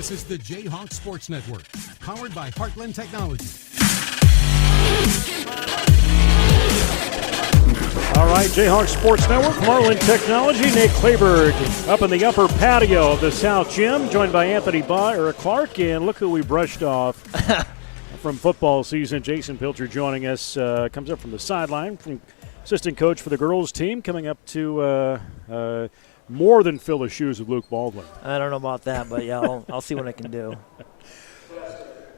This is the Jayhawk Sports Network, powered by Heartland Technology. All right, Jayhawk Sports Network, Heartland Technology. Nate Clayberg up in the upper patio of the South Gym, joined by Anthony Clark. And look who we brushed off from football season. Jason Pilcher joining us, comes up from the sideline, from assistant coach for the girls team, coming up to more than fill the shoes of Luke Baldwin. I don't know about that, but yeah, I'll see what I can do.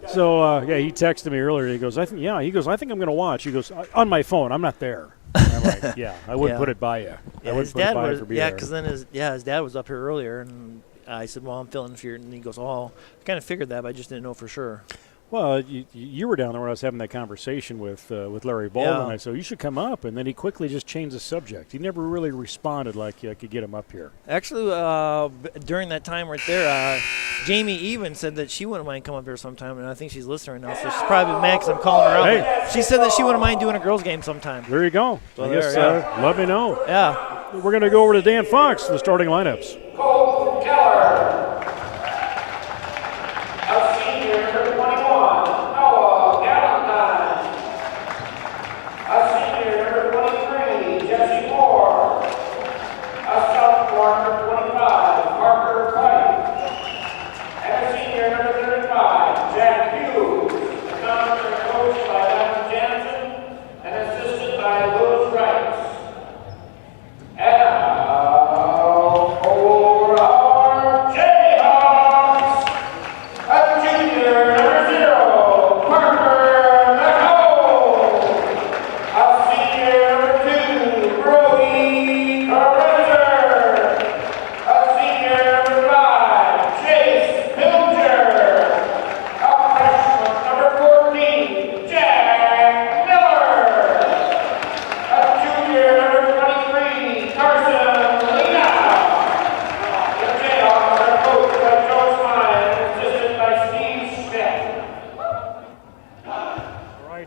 So, he texted me earlier. He goes, I think I'm going to watch. He goes, on my phone. I'm not there. I'm like, yeah, I wouldn't put it by you. Yeah, his dad was, because then his dad was up here earlier, and I said, well, I'm filling here, and he goes, oh, I kind of figured that, but I just didn't know for sure. Well, you were down there when I was having that conversation with Larry Baldwin. Yeah. I said, you should come up. And then he quickly just changed the subject. He never really responded like I could get him up here. Actually, during that time right there, Jamie even said that she wouldn't mind coming up here sometime, and I think she's listening right now, so she's probably mad because I'm calling her out. Hey. She said that she wouldn't mind doing a girls' game sometime. There you go. So I guess let me know. Yeah. We're going to go over to Dan Fox for the starting lineups. Colton Keller. A senior, number 21.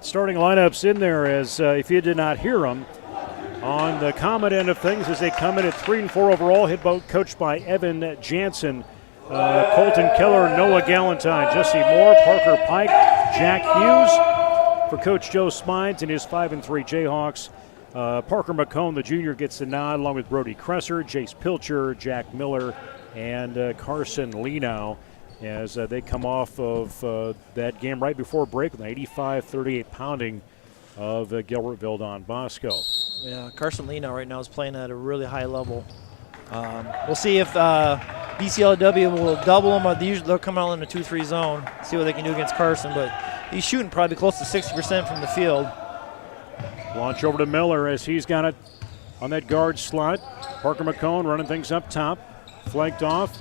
Starting lineups in there as if you did not hear them on the Comet end of things as they come in at 3-4 overall, coached by Evan Jansen, Colton Keller, Noah Galentine, Jesse Moore, Parker Pike, Jack Hughes for Coach Joe Smines and his 5-3 Jayhawks. Parker McCone, the junior, gets the nod along with Brody Kresser, Jace Pilcher, Jack Miller, and Carson Lenow, as they come off of that game right before break with an 85-38 pounding of Gilbertville Don Bosco. Yeah, Carson Lenow right now is playing at a really high level. We'll see if BCLUW will double him, or they'll come out in a 2-3 zone, see what they can do against Carson, but he's shooting probably close to 60% from the field. Launch over to Miller as he's got it on that guard slot. Parker McCone running things up top, flanked off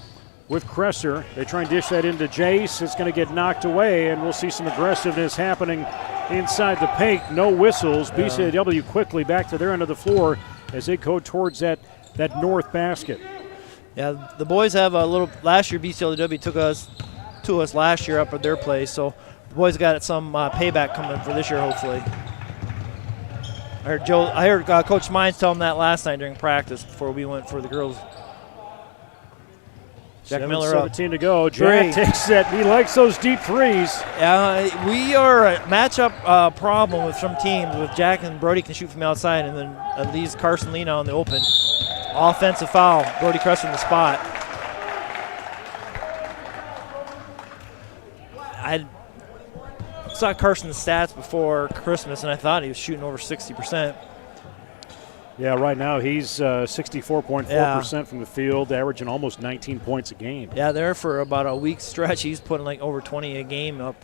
with Kresser. They try and dish that into Jace. It's going to get knocked away, and we'll see some aggressiveness happening inside the paint. No whistles. Yeah. BCLUW quickly back to their end of the floor as they go towards that north basket. Yeah, the boys have a little. Last year, BCLUW took us to us last year up at their place, so the boys got some payback coming for this year, hopefully. I heard Coach Mines tell them that last night during practice before we went for the girls. Jack Miller 17 to go. Jack takes that. He likes those deep threes. Yeah, we are a matchup problem with some teams. With Jack and Brody can shoot from outside, and then leaves Carson Lenow in the open. Offensive foul. Brody Kresser in the spot. I saw Carson's stats before Christmas, and I thought he was shooting over 60%. Yeah, right now he's 64.4% from the field, averaging almost 19 points a game. Yeah, there for about a week stretch, he's putting like over 20 a game up.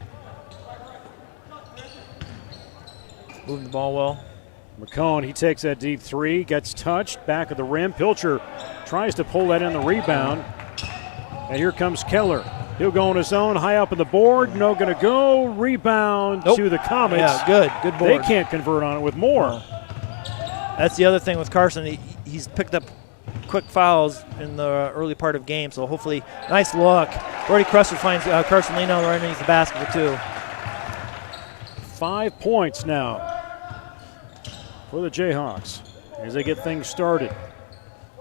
Moving the ball well. McCone, he takes that deep three, gets touched, back of the rim. Pilcher tries to pull that in the rebound. And here comes Keller. He'll go on his own, high up on the board. No going to go. Rebound to the Comets. Yeah, good board. They can't convert on it with Moore. No. That's the other thing with Carson. He's picked up quick fouls in the early part of game, so hopefully, nice look. Brody Kresser finds Carson Lenow right underneath the basket for two. 5 points now for the Jayhawks as they get things started.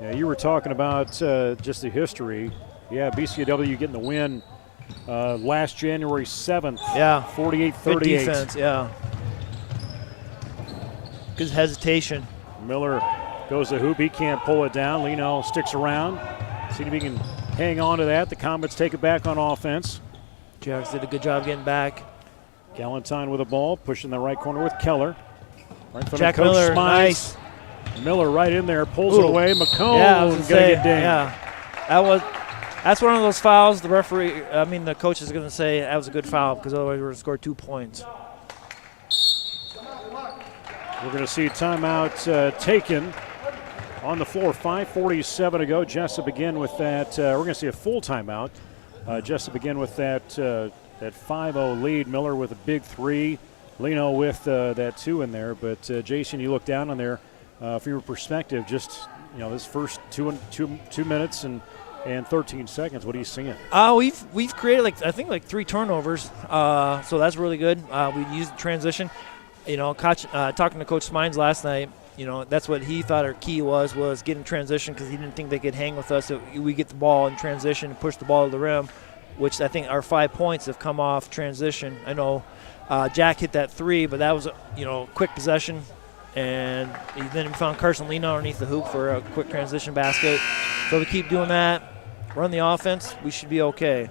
Yeah, you were talking about just the history. Yeah, BCLUW getting the win last January 7th. Yeah. 48-38. Good defense, yeah. Good hesitation. Miller goes to hoop. He can't pull it down. Leno sticks around. See if he can hang on to that. The Comets take it back on offense. Jacks did a good job getting back. Galentine with the ball, pushing the right corner with Keller. Right in front Jack of Coach Miller, Smides. nice. Miller right in there, pulls it away. McComb Yeah, I was gonna gonna say, get dinged. yeah. That's one of those fouls the the coach is going to say that was a good foul because otherwise we're going to score 2 points. We're going to see timeout taken on the floor. 5:47 to go. Jesup again with that. We're going to see a full timeout. Jesup again with that 5-0 lead. Miller with a big three. Leno with that 2 in there. But Jason, you look down on there from your perspective. Just this first two minutes and 13 seconds. What are you seeing? We've created I think 3 turnovers. So that's really good. We used the transition. Talking to Coach Smines last night, that's what he thought our key was getting transition because he didn't think they could hang with us. So we get the ball in transition and push the ball to the rim, which I think our 5 points have come off transition. I know Jack hit that 3, but that was quick possession, and then we found Carson Leno underneath the hoop for a quick transition basket. So we keep doing that, run the offense, we should be okay.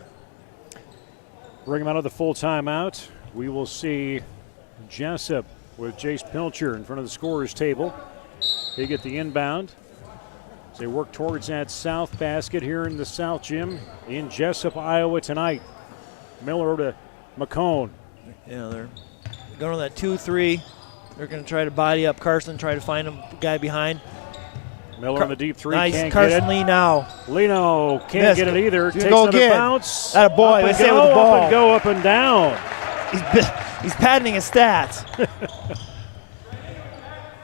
Bring him out of the full timeout. We will see Jesup with Jace Pilcher in front of the scorer's table. They get the inbound. As they work towards that south basket here in the South Gym in Jesup, Iowa tonight. Miller to McCone. Yeah, they're going on that 2-3. They're going to try to body up Carson, try to find a guy behind. Miller on the deep 3, nice. can't Carson get it. Leno Can't missed. get it either. He's Takes go another again. bounce. That a boy. Up and They say go, with the ball. up and go, up and down. He's padding his stats.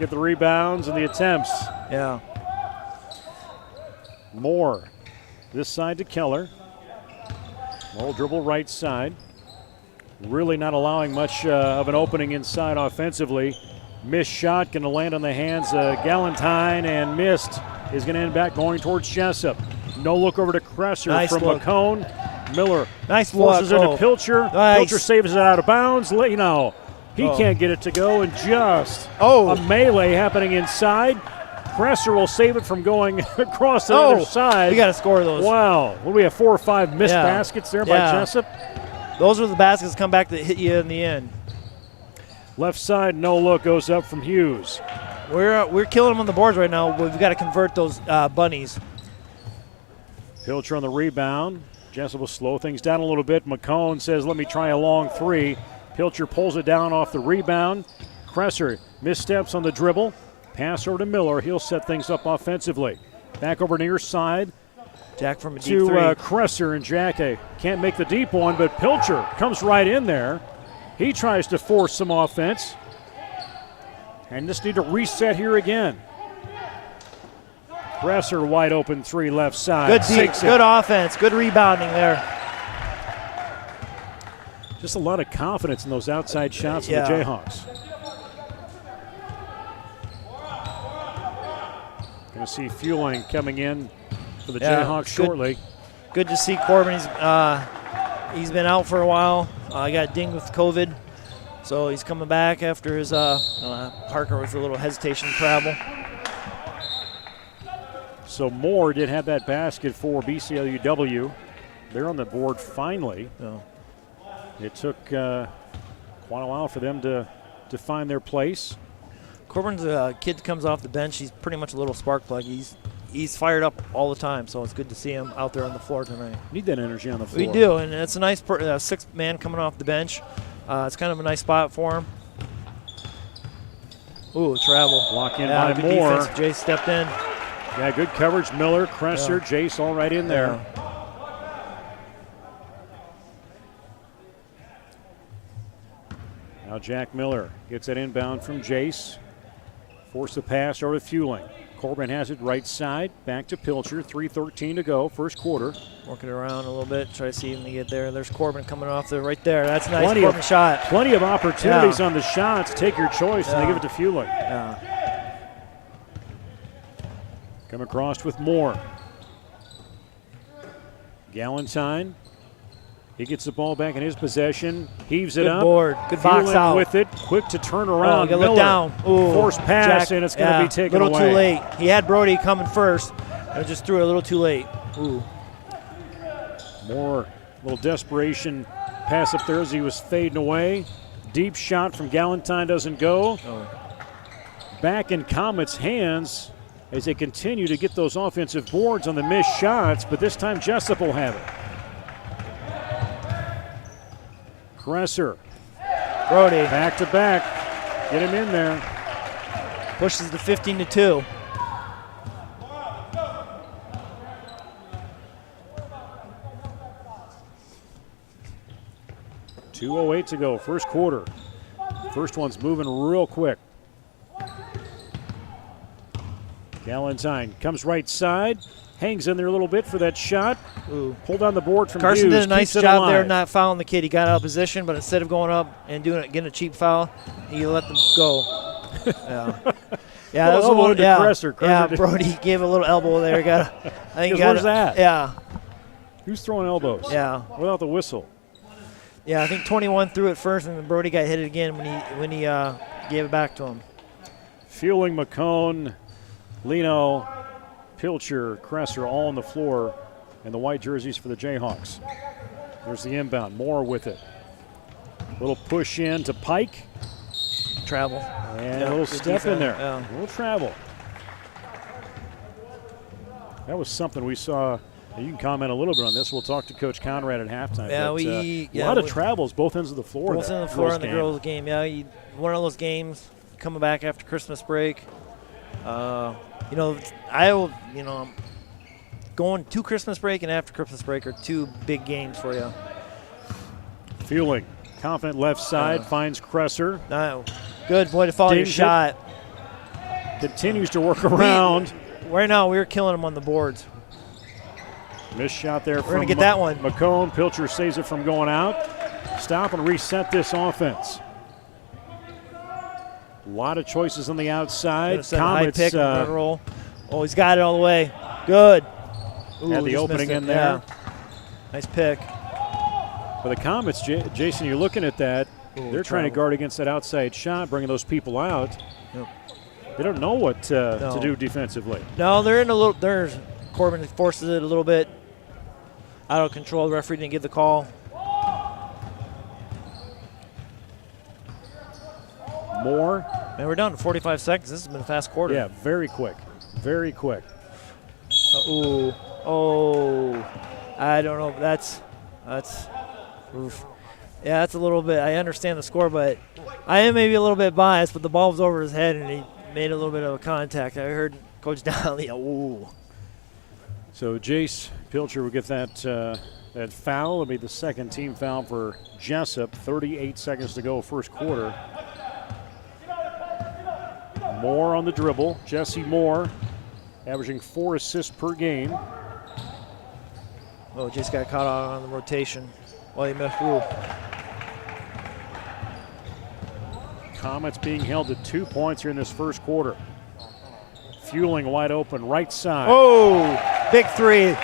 Get the rebounds and the attempts. Yeah. Moore. This side to Keller. Roll dribble right side. Really not allowing much of an opening inside offensively. Missed shot, going to land on the hands of Galentine, and missed. Is going to end back going towards Jesup. No look over to Kresser Nice from look. McCone. Miller Nice forces look. into Pilcher. Nice. Pilcher saves it out of bounds. He can't get it to go, and just a melee happening inside. Kresser will save it from going across the other side. We got to score those. Wow. What do we have, 4 or 5 missed baskets there by Jesup? Those are the baskets come back to hit you in the end. Left side, no look, goes up from Hughes. We're killing them on the boards right now. We've got to convert those bunnies. Pilcher on the rebound. Jesup will slow things down a little bit. McCone says, let me try a long 3. Pilcher pulls it down off the rebound. Kresser missteps on the dribble. Pass over to Miller. He'll set things up offensively. Back over near side. Jack from a deep to 3. Kresser, and Jack can't make the deep one, but Pilcher comes right in there. He tries to force some offense. And just need to reset here again. Kresser wide open 3 left side. Good deep, good offense, good rebounding there. Just a lot of confidence in those outside shots of the Jayhawks. Going to see Fueling coming in for the Jayhawks shortly. Good to see Corbin. He's been out for a while. He got dinged with COVID, so he's coming back after his Parker with a little hesitation to travel. So Moore did have that basket for BCLUW. They're on the board finally. Oh. It took quite a while for them to find their place. Corbin's a kid that comes off the bench. He's pretty much a little spark plug. He's fired up all the time, so it's good to see him out there on the floor tonight. Need that energy on the floor. We do, and it's a nice 6th man coming off the bench. It's kind of a nice spot for him. Ooh, travel. Block in by good Moore. defense. Jay stepped in. Yeah, good coverage. Miller, Kresser, Jace all right in there. Now Jack Miller gets that inbound from Jace. Force the pass over to Fueling. Corbin has it right side. Back to Pilcher. 3:13 to go, first quarter. Working around a little bit. Try to see him to get there. There's Corbin coming off there right there. That's a nice Corbin shot. Plenty of opportunities on the shots. Take your choice, and they give it to Fueling. Come across with Moore. Galentine He gets the ball back in his possession, heaves it Good up. board. Good box Fueling out. with it, quick to turn Oh, around. you look down. Ooh, Forced pass, Jack, and it's going to be taken a little away. too late. He had Brody coming first, and just threw it a little too late. Ooh. More little desperation pass up there as he was fading away. Deep shot from Galentine doesn't go. Oh. Back in Comets' hands as they continue to get those offensive boards on the missed shots, but this time Jesup will have it. Kresser. Brody Back to back. Get him in there. pushes to 15-2. .208 to go, first quarter. First one's moving real quick. Galentine comes right side, hangs in there a little bit for that shot. Ooh. Pulled on the board from Carson Hughes, did a nice keeps it job there alive. not fouling the kid. He got out of position, but instead of going up and getting a cheap foul, he let them go. Yeah. Yeah, that was a elbow little, to yeah, Kresser. yeah, Kresser Brody gave a little elbow there. I think he got where's that? Yeah, Who's throwing elbows? yeah, Without the whistle. yeah. I think 21 threw it first, and then Brody got hit it again when he gave it back to him. Fueling, McCone, Lino, Pilcher, Kresser all on the floor in the white jerseys for the Jayhawks. There's the inbound. Moore with it. Little push in to Pike. Travel. And Yeah, a little good step in there. defense, yeah. A little travel. That was something we saw. You can comment a little bit on this. We'll talk to Coach Conrad at halftime. Yeah, but, a lot of travels both ends of the floor. Both ends of the floor in the girls' game. Yeah, one of those games coming back after Christmas break. Going to Christmas break and after Christmas break are two big games for you. Fueling. Confident left side, finds Kresser. No. Good boy to follow your Dings it. shot. Continues to work around. Right now, we're killing them on the boards. Missed shot there We're from going to get that one. McCone. Pilcher saves it from going out. Stop and reset this offense. A lot of choices on the outside. High Comets pick and roll. Oh, he's got it all the way. Good. Ooh, had the just opening missed it. in there. Yeah. Nice pick. For the Comets, Jason, you're looking at that. Ooh, They're trying to guard against that outside shot, bringing those people out. Yep. They don't know what to No. do defensively. No, they're in a little. Corbin forces it a little bit out of control. The referee didn't give the call. More. And we're down to 45 seconds. This has been a fast quarter. Yeah, very quick. Very quick. Ooh. Oh. I don't know. That's. Oof. Yeah, that's a little bit. I understand the score, but I am maybe a little bit biased. But the ball was over his head, and he made a little bit of a contact. I heard Coach Donnelly. Ooh. So Jace Pilcher will get that foul. It'll be the second team foul for Jesup. 38 seconds to go, first quarter. Moore on the dribble. Jesse Moore averaging 4 assists per game. Oh, just got caught out on the rotation while he missed through. Comets being held to 2 points here in this first quarter. Fueling wide open right side. Oh, big three.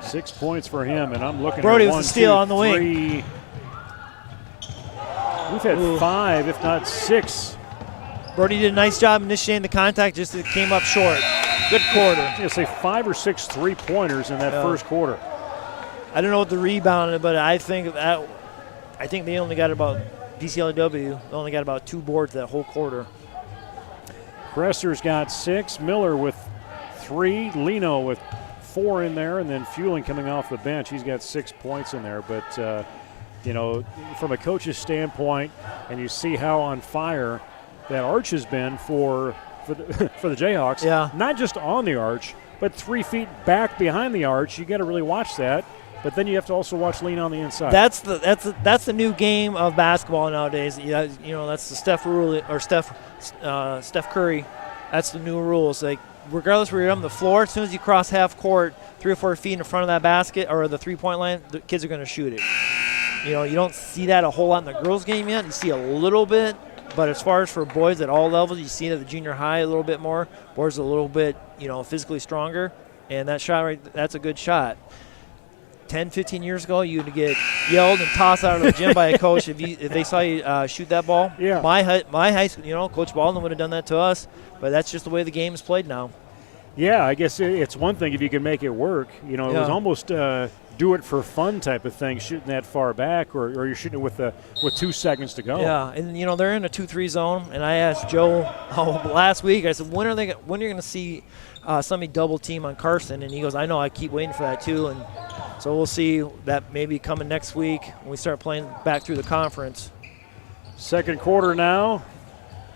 6 points for him, and I'm looking Brody at with 1, the steal 2, on the wing. 3. We've had 5, if not 6. Brody did a nice job initiating the contact, just it came up short. Good quarter. I was going to say 5 or 6 3-pointers in that first quarter. I don't know what the rebound, but I think they only got about BCLUW only got about 2 boards that whole quarter. Kresser's got 6, Miller with 3, Lino with 4 in there, and then Fueling coming off the bench. He's got 6 points in there. But, from a coach's standpoint, and you see how on fire that arch has been for the Jayhawks. Yeah. Not just on the arch, but 3 feet back behind the arch. You got to really watch that. But then you have to also watch Lino on the inside. That's the new game of basketball nowadays. Yeah, that's the Steph rule or Steph Curry. That's the new rules. Like regardless where you're on the floor, as soon as you cross half court, 3 or 4 feet in front of that basket or the 3-point line, the kids are going to shoot it. You don't see that a whole lot in the girls' game yet. You see a little bit, but as far as for boys at all levels, you see it at the junior high a little bit more. Boys a little bit, physically stronger, and that shot that's a good shot. 10, 15 years ago, you'd get yelled and tossed out of the gym by a coach if they saw you shoot that ball. Yeah. My high school, Coach Baldwin would have done that to us, but that's just the way the game is played now. Yeah, I guess it's one thing if you can make it work. It was almost do it for fun type of thing, shooting that far back, or you're shooting it with 2 seconds to go. Yeah, and they're in a 2-3 zone, and I asked Joe last week. I said, when are you going to see somebody double team on Carson? And he goes, I know. I keep waiting for that too. And so we'll see that maybe coming next week when we start playing back through the conference. Second quarter now.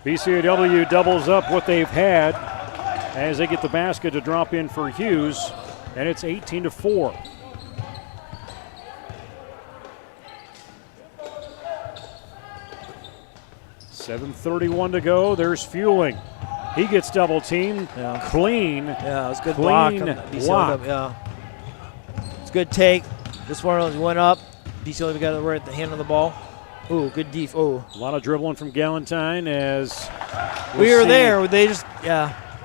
BCLUW doubles up what they've had as they get the basket to drop in for Hughes, and it's 18-4. .7:31 to go. There's Fueling. He gets double teamed. Yeah. Clean. Yeah, it was a good Clean block. block. Yeah. It's a good take. This one went up. BCLUW got it right at the hand of the ball. Ooh, good def. Oh. A lot of dribbling from Galentine as we were there. They just,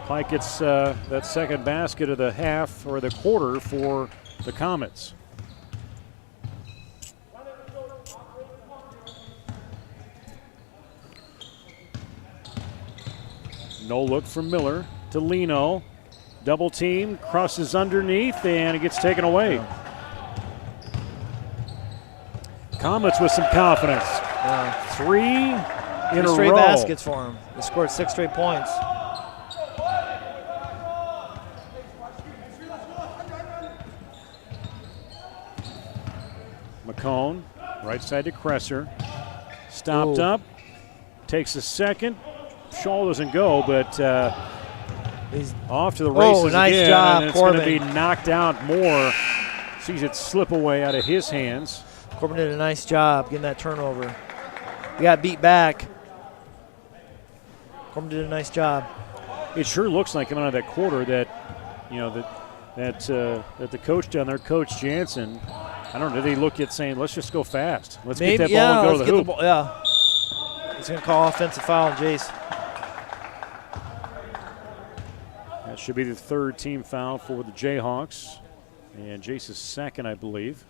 Pike gets that second basket of the half or the quarter for the Comets. No look from Miller to Lino. Double team, crosses underneath, and it gets taken away. Comets with some confidence. 3 in a row. Straight baskets for them. They scored 6 straight points. McCone, right side to Cresser. Stopped up, takes a second. Shaw doesn't go, but he's off to the races nice again. job, and it's Corbin. going to be knocked out more. Sees it slip away out of his hands. Corbin did a nice job getting that turnover. We got beat back. Corbin did a nice job. It sure looks like coming out of that quarter that, that the coach down there, Coach Jansen, I don't know, did he look at saying, let's just go fast. Let's get that ball and go to the hoop. He's going to call offensive foul on Jace. That should be the 3rd team foul for the Jayhawks. And Jace's second, I believe.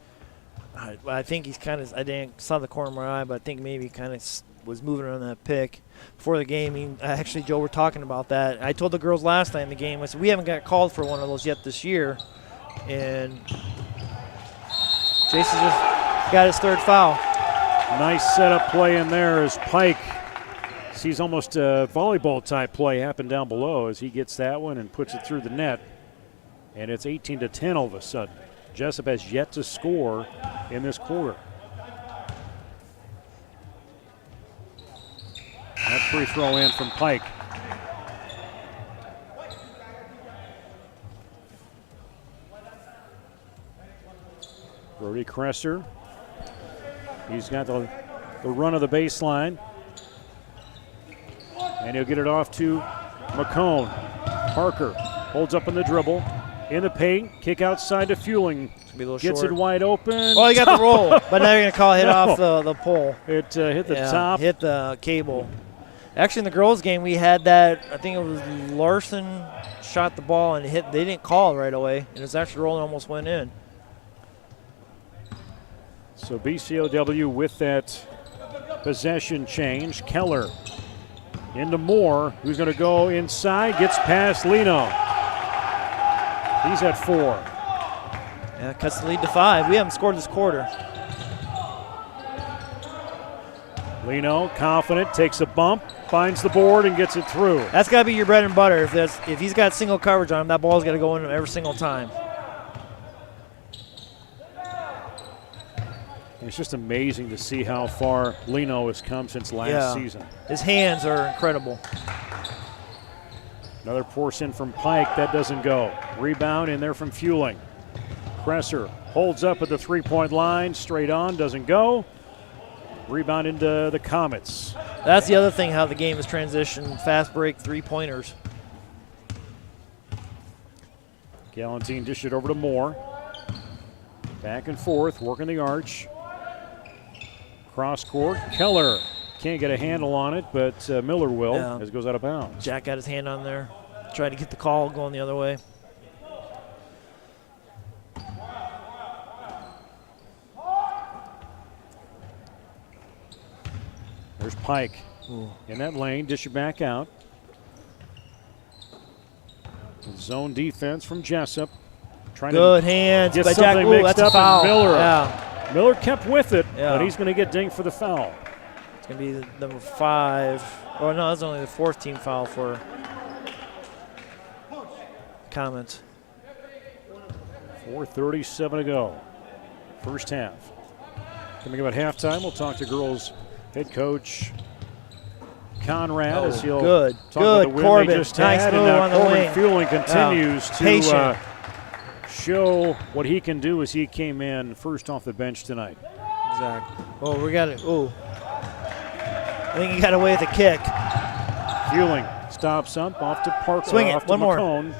I think he's kind of, I didn't saw the corner of my eye, but I think maybe he kind of was moving on that pick before the game. Actually, Joe, we're talking about that. I told the girls last night in the game, I said, we haven't got called for one of those yet this year. And Jason just got his 3rd foul. Nice setup play in there as Pike sees almost a volleyball type play happen down below as he gets that one and puts it through the net. And it's 18-10 all of a sudden. Jesup has yet to score in this quarter. That free throw in from Pike. Brody Cresser. He's got the run of the baseline. And he'll get it off to McCone. Parker holds up in the dribble. In the paint, kick outside to Fueling. Gets short. it wide open. Oh, he got the roll, but now you're going to call a hit off the pole. It hit the top. Hit the cable. Actually, in the girls' game, we had that. I think it was Larson shot the ball and hit. They didn't call it right away. It was actually rolling, almost went in. So BCLUW with that possession change. Keller into Moore, who's going to go inside, gets past Lino. He's at 4. Yeah, cuts the lead to 5. We haven't scored this quarter. Lino, confident, takes a bump, finds the board, and gets it through. That's got to be your bread and butter. If he's got single coverage on him, that ball's got to go in every single time. It's just amazing to see how far Lino has come since last season. His hands are incredible. Another force in from Pike. That doesn't go. Rebound in there from Fueling. Cresser holds up at the three-point line. Straight on, doesn't go. Rebound into the Comets. That's the other thing, how the game has transitioned. Fast break three-pointers. Galentine dished it over to Moore. Back and forth, working the arch. Cross court. Keller can't get a handle on it, but Miller will as it goes out of bounds. Jack got his hand on there. Tried to get the call going the other way. There's Pike in that lane. Dish it back out. Zone defense from Jesup. Trying Good to hands get by Jack. something Ooh, mixed that's a up. foul. And Miller. Yeah. Miller kept with it, Yeah. but he's going to get dinged for the foul. It's going to be the number 5. Oh, no, that's only the 4th team foul for Comets. 4:37 to go. First half. Coming up at halftime, we'll talk to girls head coach Conrad as he'll good. talk about the Good, win Corbin. they just Nice had. move And on the Corbin wing. Fueling continues to Patient. show what he can do as he came in first off the bench tonight. Exactly. Oh, we got it. Ooh. I think he got away with a kick. Fueling stops up off to Parker. Swing it. Off to One more. McCone.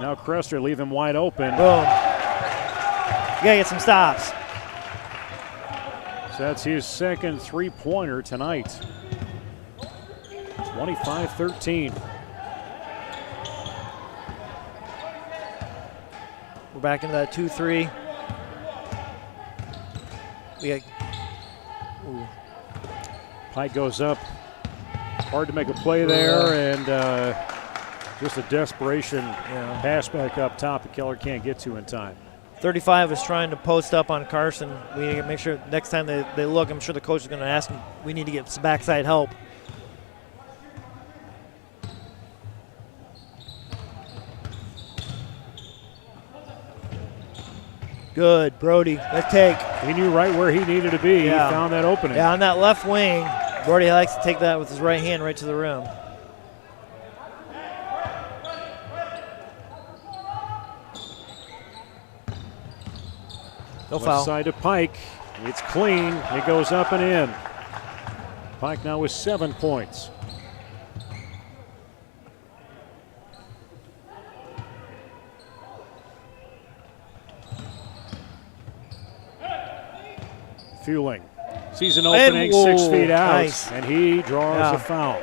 Now Crester leave him wide open. Boom. You got to get some stops. So that's his second three-pointer tonight. 25-13. We're back into that 2-3. We got. Ooh. Pike goes up. Hard to make a play there, and just a desperation pass back up top that Keller can't get to in time. 35 is trying to post up on Carson. We need to make sure next time they look, I'm sure the coach is going to ask them, we need to get some backside help. Good, Brody. Let's take. He knew right where he needed to be. Yeah. He found that opening. Yeah, on that left wing, Brody likes to take that with his right hand right to the rim. No Left foul. side to Pike. It's clean. It goes up and in. Pike now with 7 points. Fueling. Sees an opening, 6 feet out, nice. and he draws Yeah. a foul.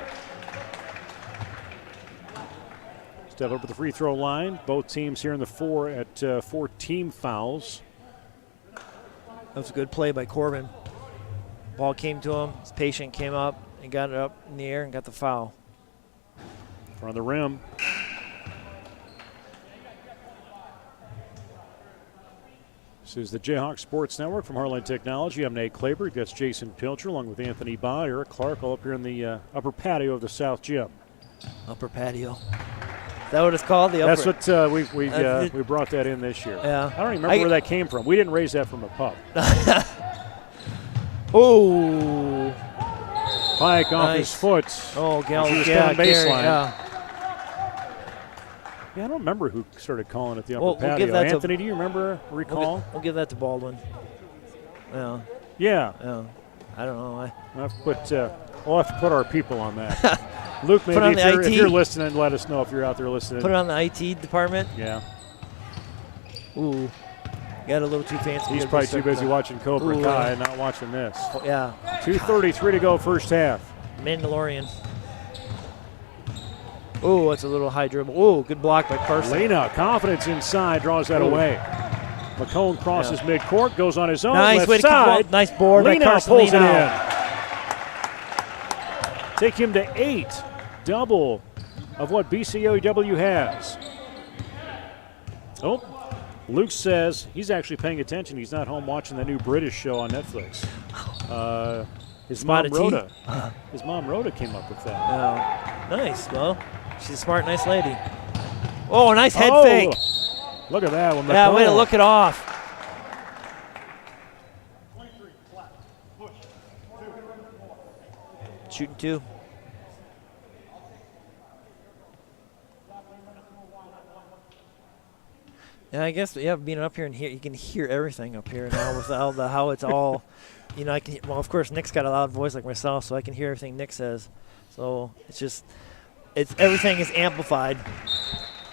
Step up to the free throw line. Both teams here in the 4 team fouls. That was a good play by Corbin. Ball came to him. His patient came up and got it up in the air and got the foul. Front of the rim. This is the Jayhawk Sports Network from Heartland Technology. I'm Nate Klaber. That's Jason Pilcher along with Anthony Bott, Eric Clark, all up here in the upper patio of the South Gym. Upper patio. Is that what it's called? The upper. That's what we brought that in this year. Yeah. I don't even remember where that came from. We didn't raise that from a pub. Oh. Pike off Nice. his foot. Oh, He was Gary, coming baseline. yeah. Yeah, I don't remember who started calling it the upper We'll patio. give that to- Anthony, do you remember, recall? We'll give that to Baldwin. Yeah, Yeah. yeah. I don't know. We'll have to put our people on that. Luke, Put on maybe the if IT. you're listening, let us know if you're out there listening. Put it on the IT department. Yeah. Ooh. Got a little too fancy. He's here probably this too busy second. watching Cobra Ooh, Kai and not watching this. Yeah. 2:33 to go first half. Mandalorian. Ooh, that's a little high dribble. Ooh, good block by Carson. Lena, confidence inside, draws that Ooh. away. McCone crosses midcourt, goes on his own Nice left way to keep the ball. side. Nice board by Lena Carson. pulls it Lena. in. Take him to 8, double of what BCLUW has. Oh, Luke says he's actually paying attention. He's not home watching that new British show on Netflix. His mom, Spotted tea. Rhoda. His mom, Rhoda, came up with that. Yeah. Nice. Well, she's a smart, nice lady. Oh, nice head Oh, fake. Look at that one. Yeah, way to look it off. Shooting 2. Yeah, I guess being up here and here, you can hear everything up here now with all the how it's all. I can. Well, of course, Nick's got a loud voice like myself, so I can hear everything Nick says. So it's everything is amplified.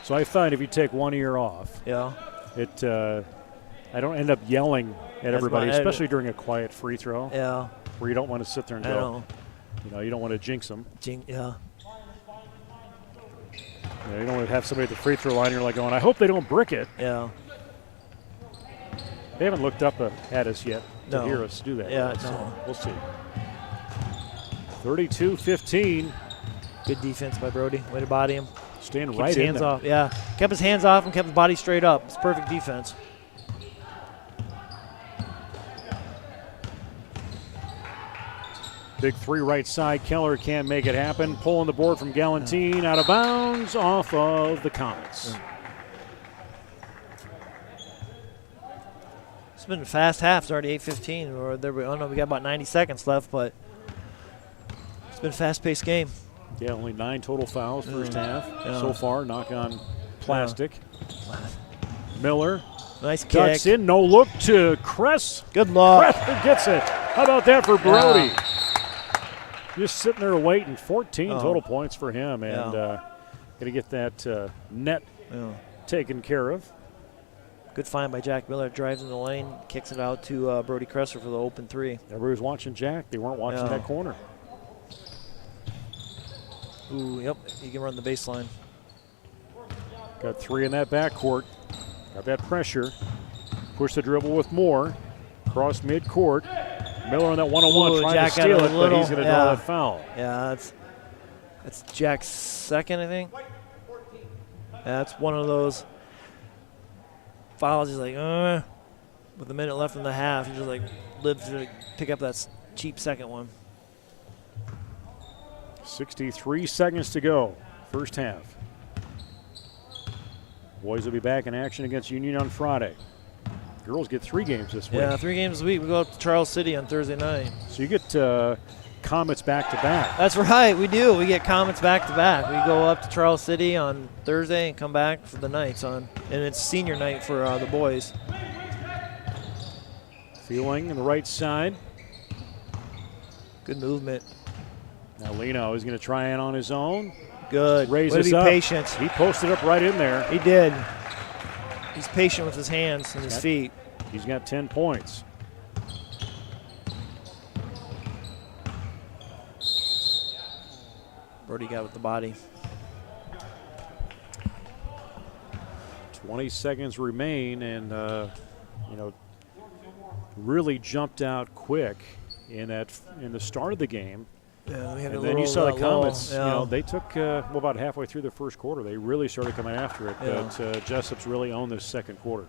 So I find if you take one ear off, Yeah. I don't end up yelling at everybody, my- especially during a quiet free throw Yeah. where you don't want to sit there and I go, know. you don't want to jinx them. Yeah. You don't want to have somebody at the free throw line. You're like going, I hope they don't brick it. Yeah. They haven't looked up at us yet to No. hear us do that. Yeah, yet, so no. we'll see. 32-15. Good defense by Brody. Way to body him. Staying Keep right his in hands there. off. Yeah, kept his hands off and kept his body straight up. It's perfect defense. Big three right side. Keller can't make it happen. Pulling the board from Galantine out of bounds off of the Comets. It's been a fast half. It's already 8:15. Or there we, oh no, we got about 90 seconds left, but it's been a fast-paced game. Yeah, only 9 total fouls first half so far. Knock on plastic. Miller Nice ducks kick. in. No look to Kress. Good luck. Kress gets it. How about that for Brody? Just sitting there waiting. 14 total points for him, and going to get that net taken care of. Good find by Jack Miller. Drives in the lane, kicks it out to Brody Kresser for the open 3. Everybody was watching Jack. They weren't watching that corner. Ooh, yep, he can run the baseline. Got 3 in that backcourt. Got that pressure. Push the dribble with Moore. Cross midcourt. Miller on that one-on-one trying Jack to steal got it, a but he's going to draw that foul. Yeah, that's Jack's second, I think. Yeah, that's one of those fouls. He's like, with a minute left in the half, he just like lived to pick up that cheap second one. 63 seconds to go, first half. Boys will be back in action against Union on Friday. Girls get 3 games this week. Yeah, 3 games a week. We go up to Charles City on Thursday night. So you get Comets back-to-back. That's right, we do. We get Comets back-to-back. We go up to Charles City on Thursday and come back for the nights and it's senior night for the boys. Feeling on the right side. Good movement. Now Lino is going to try it on his own. Good. Raises Way to be up. patient. He posted up right in there. He did. He's patient with his hands and his feet. He's got 10 points. Brody got with the body. 20 seconds remain, and really jumped out quick in the start of the game. Yeah, we had and a then little, you saw the Comets. yeah. They took about halfway through the first quarter. They really started coming after it. Yeah. But Jesup's really owned this second quarter.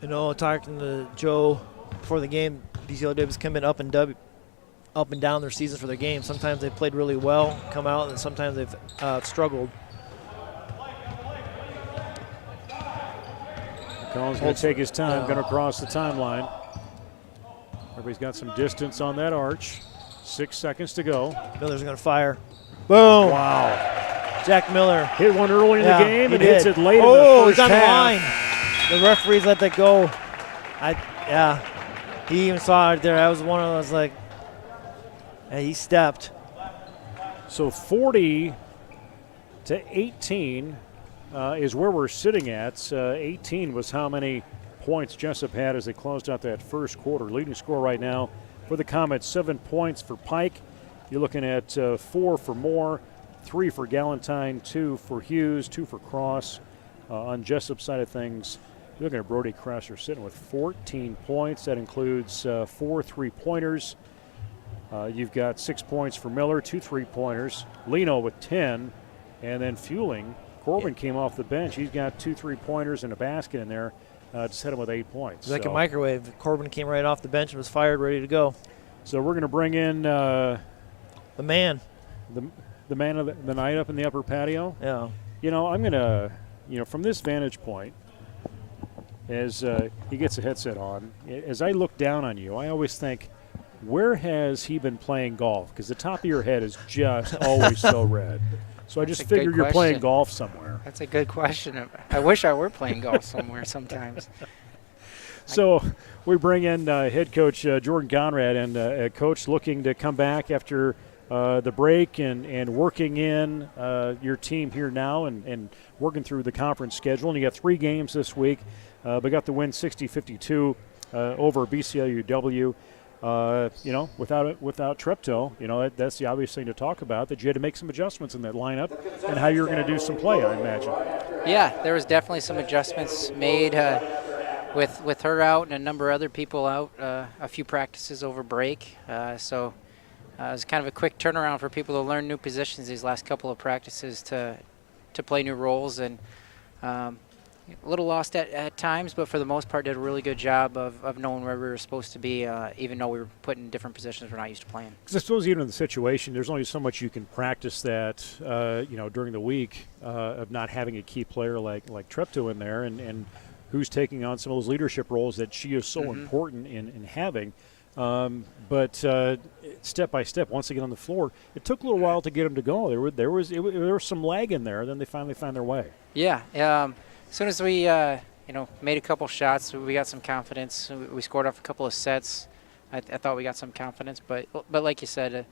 Talking to Joe before the game, BCLUW has come in up and down their season for their game. Sometimes they've played really well, come out, and sometimes they've struggled. Collins going to take his time, going to cross the timeline. Everybody's got some distance on that arch. 6 seconds to go. Miller's going to fire. Boom. Wow. Jack Miller. Hit one early in the game and hits it late in the first he's on half. the line. The referees let that go. He even saw it there. That was one of those, like, he stepped. So 40 to 18 is where we're sitting at. 18 was how many points Jesup had as they closed out that first quarter. Leading scorer right now for the Comets, 7 points for Pike. You're looking at 4 for Moore, 3 for Galantine, 2 for Hughes, 2 for Cross. On Jesup's side of things, you're looking at Brody Kresser sitting with 14 points. That includes 4 3-pointers. You've got 6 points for Miller, 2 3-pointers. Lino with 10, and then fueling. Corbin came off the bench. He's got 2 3-pointers and a basket in there. Just hit him with 8 points. It's like a microwave. Corbin came right off the bench and was fired, ready to go. So we're going to bring in the man. The man of the night up in the upper patio. Yeah. I'm going to, from this vantage point, as he gets a headset on, as I look down on you, I always think, where has he been playing golf? Because the top of your head is just always so red. So I just figured you're playing golf somewhere. That's a good question. I wish I were playing golf somewhere sometimes. So we bring in head coach Jordan Conrad, and a coach looking to come back after the break and working in your team here now and working through the conference schedule. And you got 3 games this week. But got the win 60-52 over BCLUW. Without Treptow, that's the obvious thing to talk about, that you had to make some adjustments in that lineup and how you were going to do some play, I imagine. Yeah, there was definitely some adjustments made with her out and a number of other people out, a few practices over break. So it was kind of a quick turnaround for people to learn new positions these last couple of practices to play new roles, and a little lost at times, but for the most part did a really good job of knowing where we were supposed to be, even though we were put in different positions we're not used to playing. Because I suppose even in the situation, there's only so much you can practice that, during the week of not having a key player like Treptow in there, and who's taking on some of those leadership roles that she is so important in having. But step by step, once they get on the floor, it took a little while to get them to go. There was some lag in there. Then they finally found their way. Yeah. As soon as we made a couple shots, we got some confidence. We scored off a couple of sets. I thought we got some confidence, but like you said,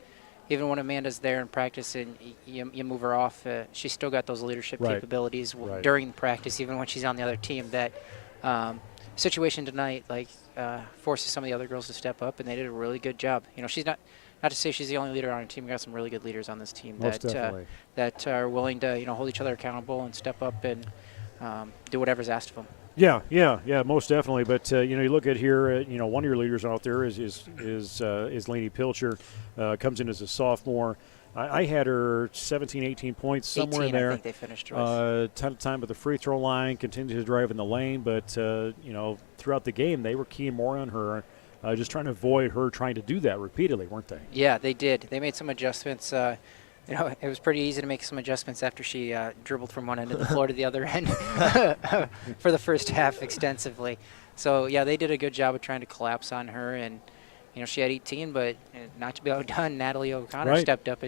even when Amanda's there in practice and you move her off, she's still got those leadership capabilities during practice, even when she's on the other team. That situation tonight, forces some of the other girls to step up, and they did a really good job. She's not to say she's the only leader on our team. We got some really good leaders on this team that are willing to hold each other accountable and step up and do whatever's asked of them. Yeah, most definitely. But you look at here, one of your leaders out there is Lainey Pilcher, comes in as a sophomore. I had her 17, 18 points somewhere 18, in there. I think they finished with. Ton of time at the free throw line, continued to drive in the lane, but throughout the game they were keying more on her, just trying to avoid her trying to do that repeatedly, weren't they? Yeah, they did. They made some adjustments. It was pretty easy to make some adjustments after she dribbled from one end of the floor to the other end for the first half extensively. So yeah, they did a good job of trying to collapse on her, and she had 18, but not to be outdone, Natalie O'Connor stepped up.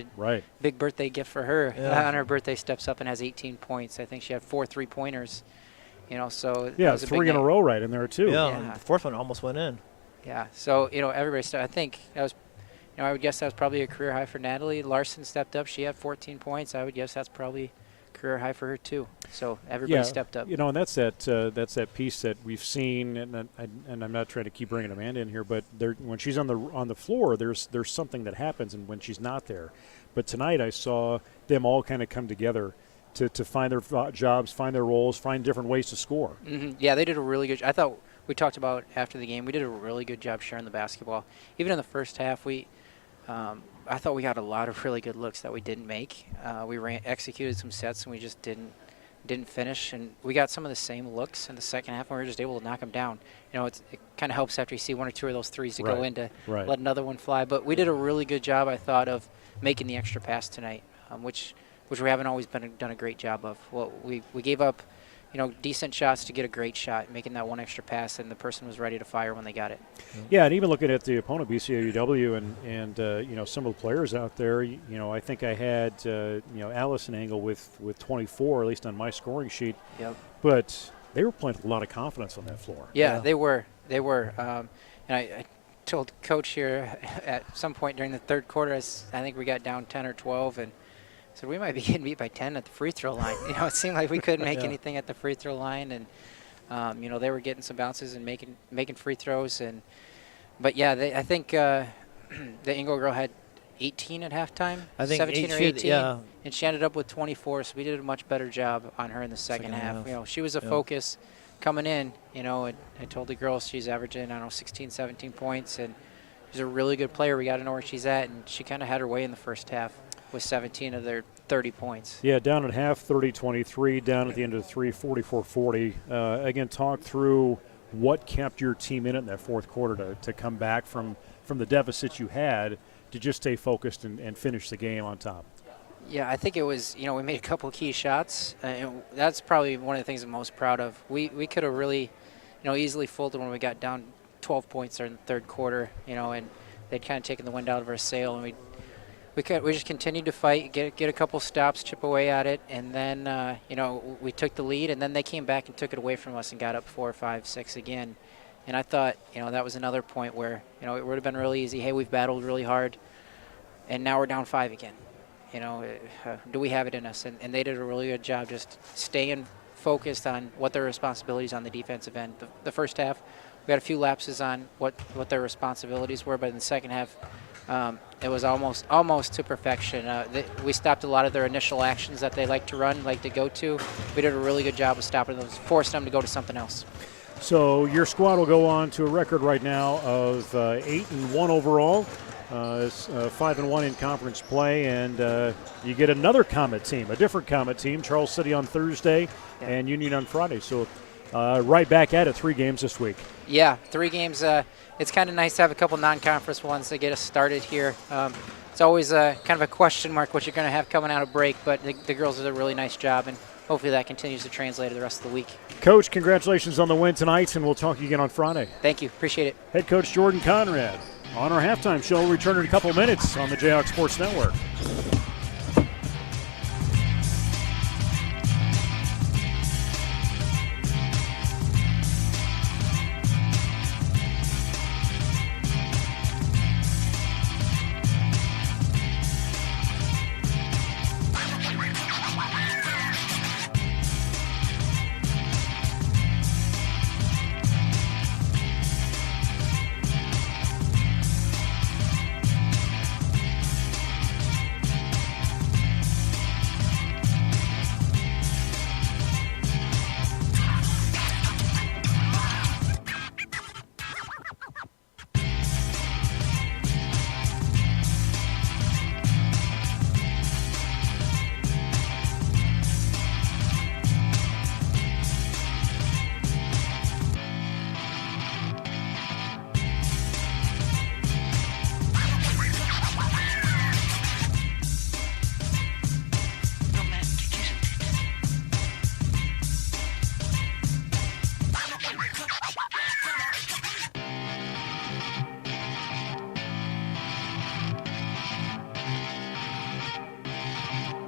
Big birthday gift for her. On her birthday, steps up and has 18 points. I think she had 4 3-pointers. So yeah, that was 3 in a row right in there too. Yeah. The fourth one almost went in. Yeah, so everybody. I think that was. I would guess that was probably a career high for Natalie. Larson stepped up. She had 14 points. I would guess that's probably career high for her too. So everybody stepped up. And that's that piece that we've seen, and I'm not trying to keep bringing Amanda in here, but when she's on the floor, there's something that happens, and when she's not there. But tonight I saw them all kind of come together to find their jobs, find their roles, find different ways to score. Yeah, they did a really good. I thought we talked about after the game. We did a really good job sharing the basketball. Even in the first half, I thought we got a lot of really good looks that we didn't make. We executed some sets and we just didn't finish, and we got some of the same looks in the second half, and we were just able to knock them down. It kind of helps after you see 1 or 2 of those threes to go in to let another one fly. But we did a really good job, I thought, of making the extra pass tonight, which we haven't always done a great job of. Well, we gave up decent shots to get a great shot, making that one extra pass, and the person was ready to fire when they got it. Yeah, and even looking at the opponent, BCLUW, and some of the players out there, I think I had Allison Engel with 24, at least on my scoring sheet. Yep. But they were playing with a lot of confidence on that floor. Yeah. They were. And I told Coach here at some point during the third quarter, I think we got down 10 or 12, and so we might be getting beat by 10 at the free throw line. It seemed like we couldn't make anything at the free throw line, and they were getting some bounces and making free throws. But yeah, I think the Engel girl had 18 at halftime. I think 17 or 18. Yeah. And she ended up with 24. So we did a much better job on her in the second half. She was a focus coming in. And I told the girls she's averaging 16, 17 points, and she's a really good player. We got to know where she's at, and she kind of had her way in the first half with 17 of their 30 points. Yeah, down at half, 30-23, down at the end of the 3, 44-40. Again, talk through what kept your team in it in that fourth quarter to come back from the deficit you had to just stay focused and finish the game on top. Yeah, I think it was, we made a couple of key shots, and that's probably one of the things I'm most proud of. We could have really, easily folded when we got down 12 points there in the third quarter, and they'd kind of taken the wind out of our sail, and we just continued to fight, get a couple stops, chip away at it, and then we took the lead, and then they came back and took it away from us and got up 4, 5, 6 again. And I thought that was another point where it would have been really easy. Hey, we've battled really hard, and now we're down 5 again. Do we have it in us? And they did a really good job just staying focused on what their responsibilities on the defensive end. The first half, we had a few lapses on what their responsibilities were, but in the second half, it was almost to perfection. We stopped a lot of their initial actions that they like to run, like to go to. We did a really good job of stopping those, forcing them to go to something else. So your squad will go on to a record right now of 8-1 overall. It's 5-1 in conference play, and you get another Comet team, a different Comet team, Charles City on Thursday and Union on Friday. So right back at it, 3 games this week. Yeah, 3 games. It's kind of nice to have a couple non-conference ones to get us started here. It's always kind of a question mark what you're going to have coming out of break, but the girls did a really nice job, and hopefully that continues to translate to the rest of the week. Coach, congratulations on the win tonight, and we'll talk to you again on Friday. Thank you. Appreciate it. Head coach Jordan Conrad on our halftime show. We'll return in a couple minutes on the Jayhawk Sports Network.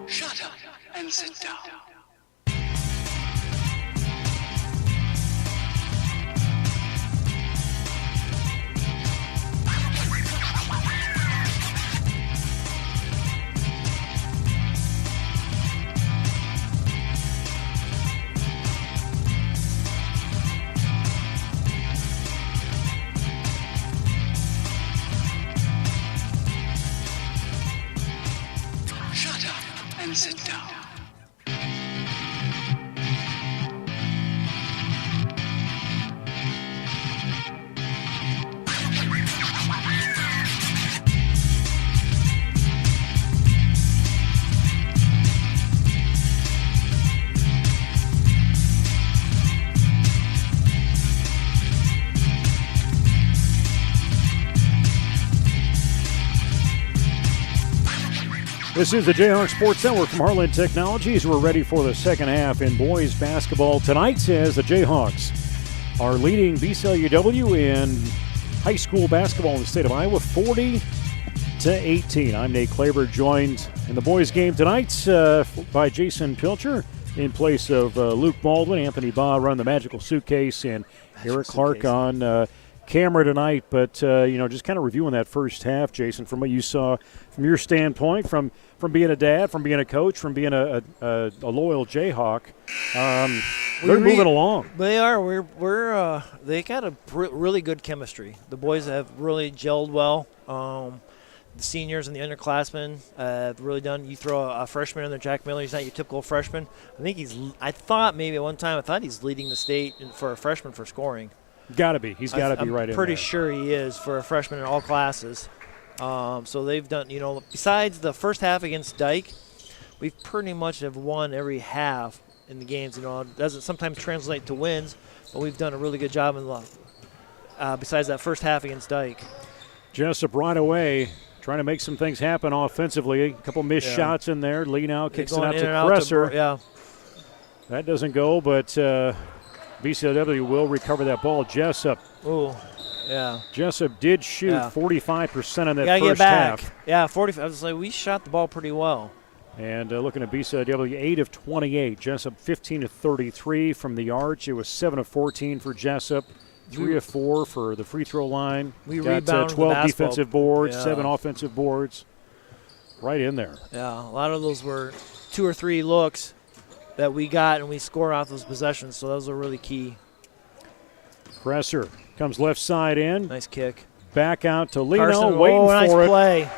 Shut up and sit down. Shut up and sit down. This is the Jayhawk Sports Network from Heartland Technologies. We're ready for the second half in boys basketball tonight as the Jayhawks are leading BCLUW in high school basketball in the state of Iowa 40-18. I'm Nate Klaber, joined in the boys game tonight by Jason Pilcher in place of Luke Baldwin. Anthony Baugh run the Magical Suitcase, and Eric Clark on camera tonight. But, just kind of reviewing that first half, Jason, from what you saw from your standpoint, from being a dad, from being a coach, from being a loyal Jayhawk, they're moving along. They are. They got a really good chemistry. The boys have really gelled well. The seniors and the underclassmen have really done. You throw a freshman in there, Jack Miller. He's not your typical freshman. I thought maybe at one time he's leading the state for a freshman for scoring. Got to be. He's got to be right in there. I'm pretty sure he is for a freshman in all classes. So they've done, besides the first half against Dyke, we've pretty much have won every half in the games. It doesn't sometimes translate to wins, but we've done a really good job in besides that first half against Dyke. Jesup right away trying to make some things happen offensively. A couple missed shots in there. Lee now kicks it out to Cresser. That doesn't go, but BCLW will recover that ball. Jesup. Ooh. Yeah. Jesup did shoot 45% on that first get back. Half. Yeah, 45. I was like, we shot the ball pretty well. And looking at BCLW, 8 of 28. Jesup 15 of 33 from the arch. It was 7 of 14 for Jesup. 3 of 4 for the free throw line. We got rebounded 12 defensive boards, 7 Yeah. offensive boards. Right in there. Yeah, a lot of those were 2 or 3 looks that we got, and we score off those possessions, so those are really key. Cresser comes left side in. Nice kick. Back out to Lino, Carson, waiting nice for it. play.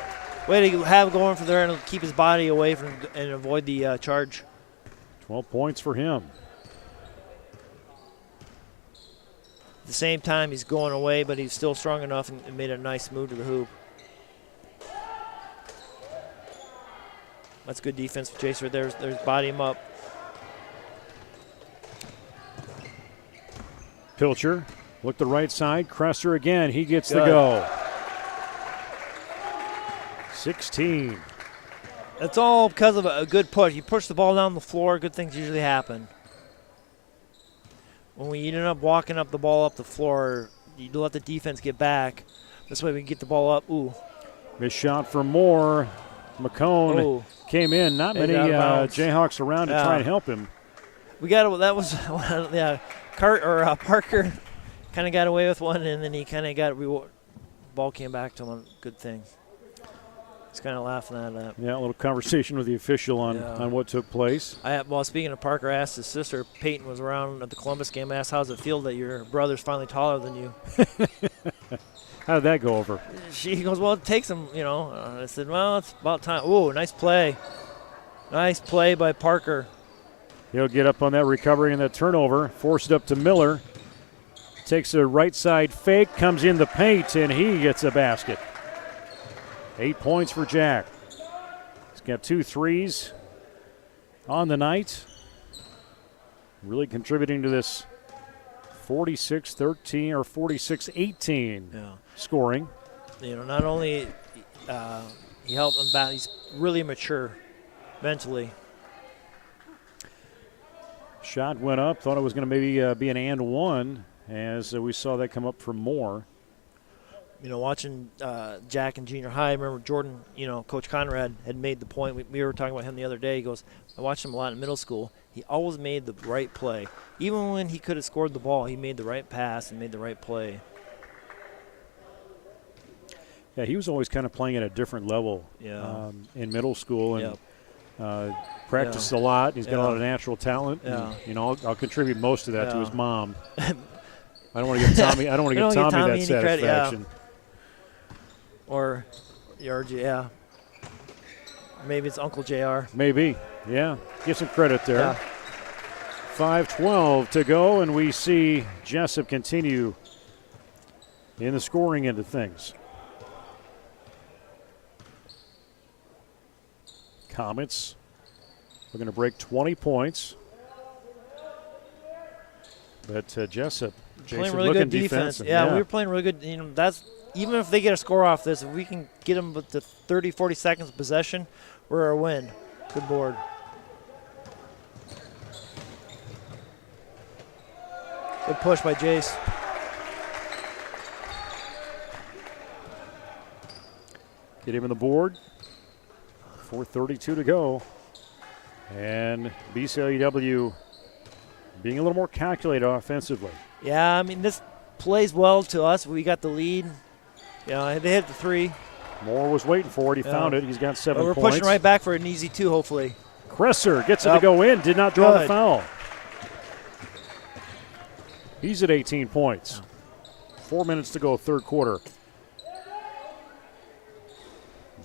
Way to have going for there and keep his body away from and avoid the charge. 12 points for him. At the same time, he's going away, but he's still strong enough and made a nice move to the hoop. That's good defense for Jace right there. There's body him up. Pilcher, look the right side. Cresser again. He gets Good. the go. 16. That's all because of a good push. You push the ball down the floor, good things usually happen. When we end up walking up the ball up the floor, you let the defense get back. This way we can get the ball up. Ooh. Missed shot for Moore. McCone Ooh. came in. Not many out of bounds. Jayhawks around to try and help him. We got that was yeah. Parker kind of got away with one, and then he kind of got ball came back to him. Good thing. He's kind of laughing at that. Yeah, a little conversation with the official on what took place. Well, speaking of Parker, I asked his sister, Peyton was around at the Columbus game. I asked, how's it feel that your brother's finally taller than you? How did that go over? She goes, well, it takes him, you know. I said, well, it's about time. Ooh, nice play. Nice play by Parker. He'll get up on that recovery and that turnover. Forced up to Miller. Takes a right side fake, comes in the paint, and he gets a basket. 8 points for Jack. He's got 2 threes on the night. Really contributing to this 46-13 or 46-18 scoring. You know, not only he helped him back, he's really mature mentally. Shot went up. Thought it was going to maybe be an and one as we saw that come up from Moore. You know, watching Jack in junior high, I remember Jordan, you know, Coach Conrad had made the point. We were talking about him the other day. He goes, I watched him a lot in middle school. He always made the right play. Even when he could have scored the ball, he made the right pass and made the right play. Yeah, he was always kind of playing at a different level in middle school and practiced a lot. He's got a lot of natural talent. Yeah. And, you know, I'll contribute most of that to his mom. I don't want to give Tommy. I don't want to give Tommy that satisfaction. Credit, Or, maybe it's Uncle JR. Maybe, yeah. Give some credit there. Yeah. 5:12 to go, and we see Jesup continue in the scoring end of things. Comets are going to break 20 points. But Jesup, playing really good defense. Yeah, we were playing really good. You know, that's even if they get a score off this, if we can get them with the 30, 40 seconds of possession, we're a win. Good board. Good push by Jace. Get him on the board. 4:32 to go. And BCLUW being a little more calculated offensively. Yeah, I mean, this plays well to us. We got the lead. Yeah, they hit the three. Moore was waiting for it. He found it. He's got 7 points. We're pushing right back for an easy 2, hopefully. Cresser gets it to go in. Did not draw the foul. He's at 18 points. 4 minutes to go, third quarter.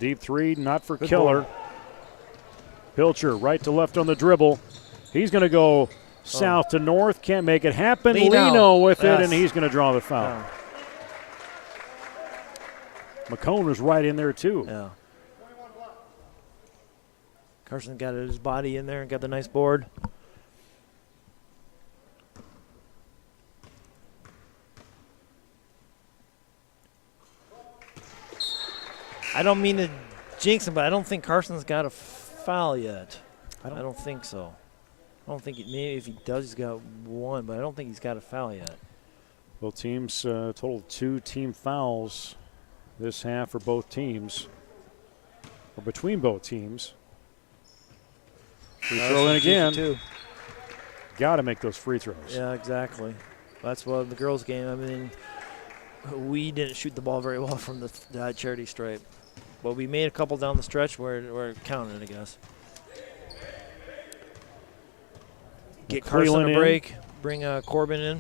Deep three, not for Killer. Pilcher right to left on the dribble. He's going to go south to north. Can't make it happen. Lino with it, and he's going to draw the foul. Yeah. McCone was right in there, too. Yeah. Carson got his body in there and got the nice board. I don't mean to jinx him, but I don't think Carson's got a foul yet. I don't think so. I don't think maybe if he does, he's got 1, but I don't think he's got a foul yet. Both teams total 2 team fouls this half for both teams, or between both teams. Free throw in again. Got to make those free throws. Yeah, exactly. That's what the girls' game. I mean, we didn't shoot the ball very well from the charity stripe, but we made a couple down the stretch where it counted, I guess. Get Carson a break. Bring Corbin in.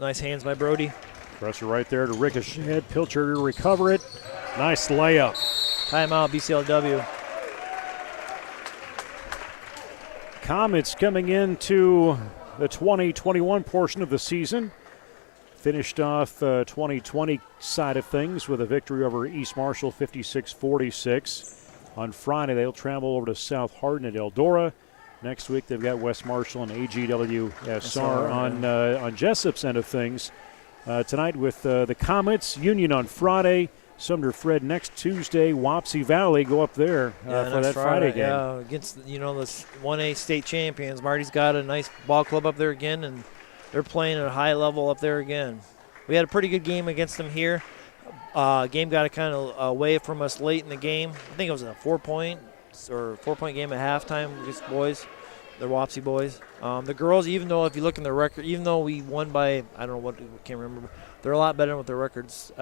Nice hands by Brody. Pressure right there to ricochet. Pilcher to recover it. Nice layup. Timeout, BCLW. Comets coming into the 2021 portion of the season. Finished off 2020 side of things with a victory over East Marshall 56-46. On Friday, they'll travel over to South Hardin at Eldora. Next week, they've got West Marshall and AGWSR on Jesup's end of things. Tonight with the Comets, Union on Friday, Sumner Fred next Tuesday, Wapsie Valley go up there for that Friday game. Yeah, against the 1A state champions. Marty's got a nice ball club up there again, and they're playing at a high level up there again. We had a pretty good game against them here. Game got kind of away from us late in the game. I think it was a 4-point game at halftime against boys. They're Wapsie boys. The girls, even though if you look in their record, even though we won by, I don't know what, I can't remember, they're a lot better with their records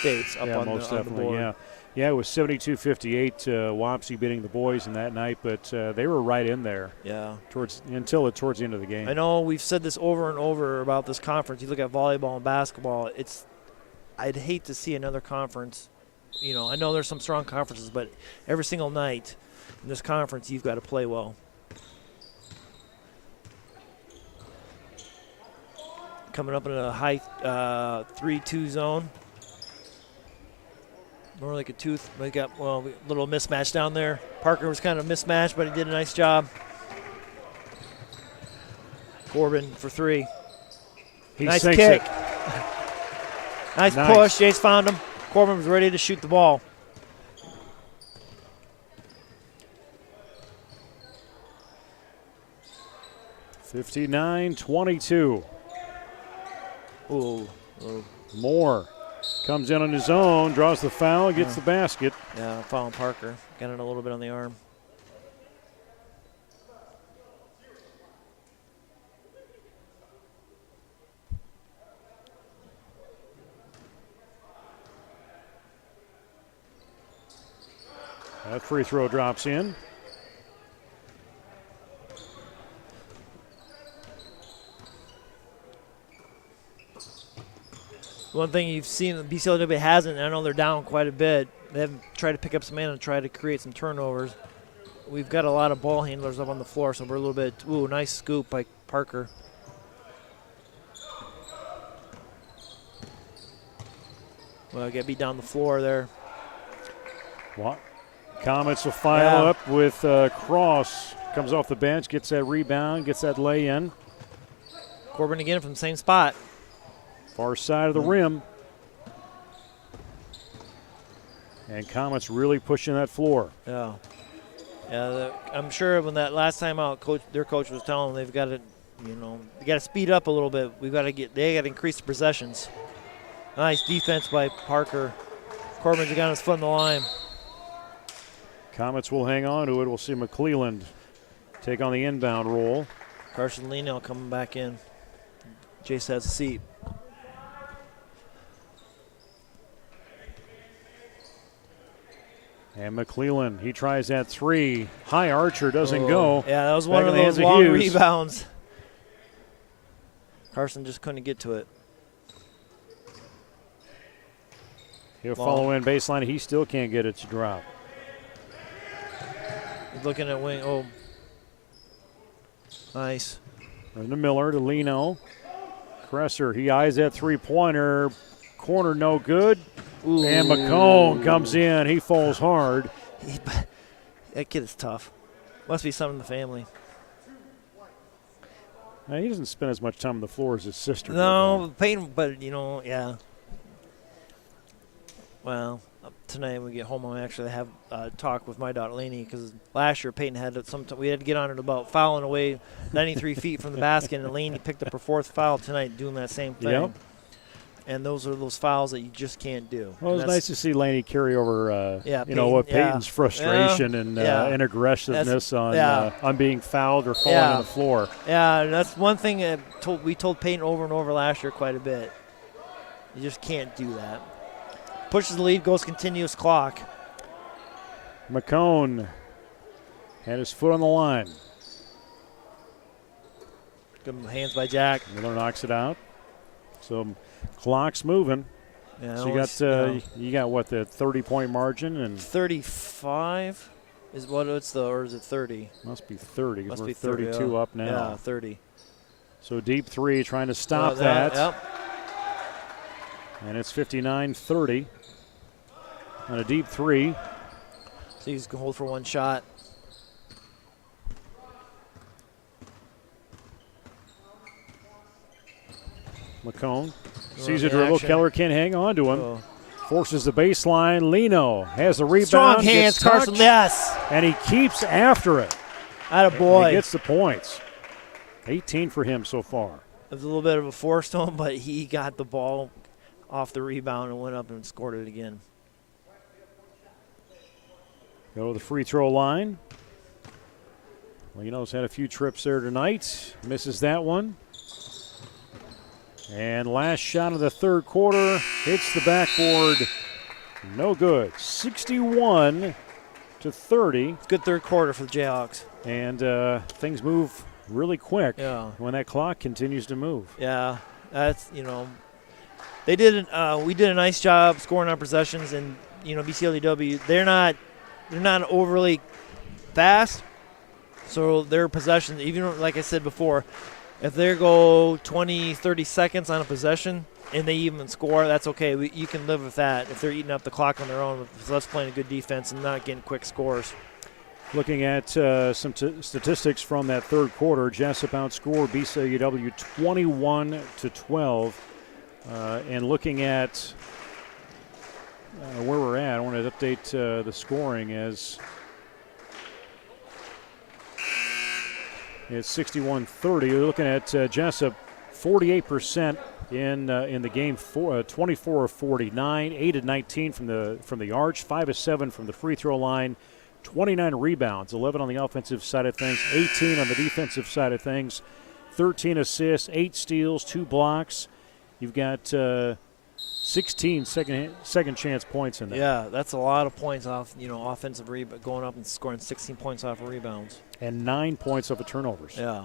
states up on the board. Yeah, it was 72-58 Wapsie beating the boys in that night, but they were right in there. Yeah. Towards the end of the game. I know we've said this over and over about this conference. You look at volleyball and basketball, I'd hate to see another conference. I know there's some strong conferences, but every single night in this conference, you've got to play well. Coming up in a high 3-2 zone. More like a tooth. We got a little mismatch down there. Parker was kind of mismatched, but he did a nice job. Corbin for 3. Nice kick. Nice push. Jace found him. Corbin was ready to shoot the ball. (59-22). Ooh. Moore comes in on his own, draws the foul, gets the basket. Yeah, fouling Parker. Got it a little bit on the arm. That free throw drops in. One thing you've seen the BCLUW hasn't, and I know they're down quite a bit, they haven't tried to pick up some man and try to create some turnovers. We've got a lot of ball handlers up on the floor, so we're a little bit, nice scoop by Parker. Well, get beat down the floor there. What? Comets will file up with Cross. Comes off the bench, gets that rebound, gets that lay in. Corbin again from the same spot. Far side of the rim. And Comets really pushing that floor. Yeah. I'm sure when that last time out, their coach was telling them they've got to, they got to speed up a little bit. They got to increase the possessions. Nice defense by Parker. Corbin's got his foot in the line. Comets will hang on to it. We'll see McClelland take on the inbound roll. Carson Leno coming back in. Jace has a seat. And McClelland, he tries that 3. High Archer doesn't go. Yeah, that was one of those long rebounds. Carson just couldn't get to it. He'll follow in baseline. He still can't get it to drop. He's looking at wing. Oh, nice. From the Miller to Leno. Cresser, he eyes that 3-pointer. Corner no good. Ooh. And McCone comes in. He falls hard. That kid is tough. Must be something in the family. Now, he doesn't spend as much time on the floor as his sister. No, Peyton, but, yeah. Well, tonight when we get home, I actually have a talk with my daughter, Lainey, because last year Peyton we had to get on it about fouling away 93 feet from the basket, and Lainey picked up her 4th foul tonight doing that same thing. Yep. And those are those fouls that you just can't do. Well, it's nice to see Lainey carry over, Peyton's frustration and aggressiveness on being fouled or falling on the floor. Yeah, and that's one thing we told Peyton over and over last year quite a bit. You just can't do that. Pushes the lead, goes continuous clock. McCone had his foot on the line. Good hands by Jack. Miller knocks it out. So clock's moving. Yeah, so you got what, the 30-point margin and 35 is what or is it 30? Must be 30. Must we're be 30, 32 up now. Yeah, 30. So deep 3, trying to stop that. Yep. And it's 59-30 on a deep three. So he's going to hold for one shot. McCone sees a dribble. Keller can't hang on to him. Oh. Forces the baseline. Lino has the rebound. Strong hands, gets Carson. touched, Yes. and he keeps after it. Attaboy. He gets the points. 18 for him so far. It was a little bit of a force to him, but he got the ball off the rebound and went up and scored it again. Go to the free throw line. Lino's had a few trips there tonight. Misses that one. And last shot of the third quarter hits the backboard. No good. 61-30. Good third quarter for the Jayhawks. And things move really quick when that clock continues to move. Yeah, that's, they did. We did a nice job scoring on possessions, and BCLUW, they're not overly fast, so their possessions, even like I said before, if they go 20, 30 seconds on a possession and they even score, that's okay. You can live with that if they're eating up the clock on their own with us playing a good defense and not getting quick scores. Looking at some statistics from that third quarter, Jesup outscored BCLUW 21-12. And looking at where we're at, I want to update the scoring as it's 61-30. You're looking at Jesup 48% in the game, 24 of 49, 8 of 19 from the arch, 5 of 7 from the free throw line. 29 rebounds, 11 on the offensive side of things, 18 on the defensive side of things, 13 assists, 8 steals, 2 blocks. You've got 16 second chance points in there. Yeah, that's a lot of points off, offensive rebound, going up and scoring 16 points off of rebounds. And 9 points off of turnovers. Yeah.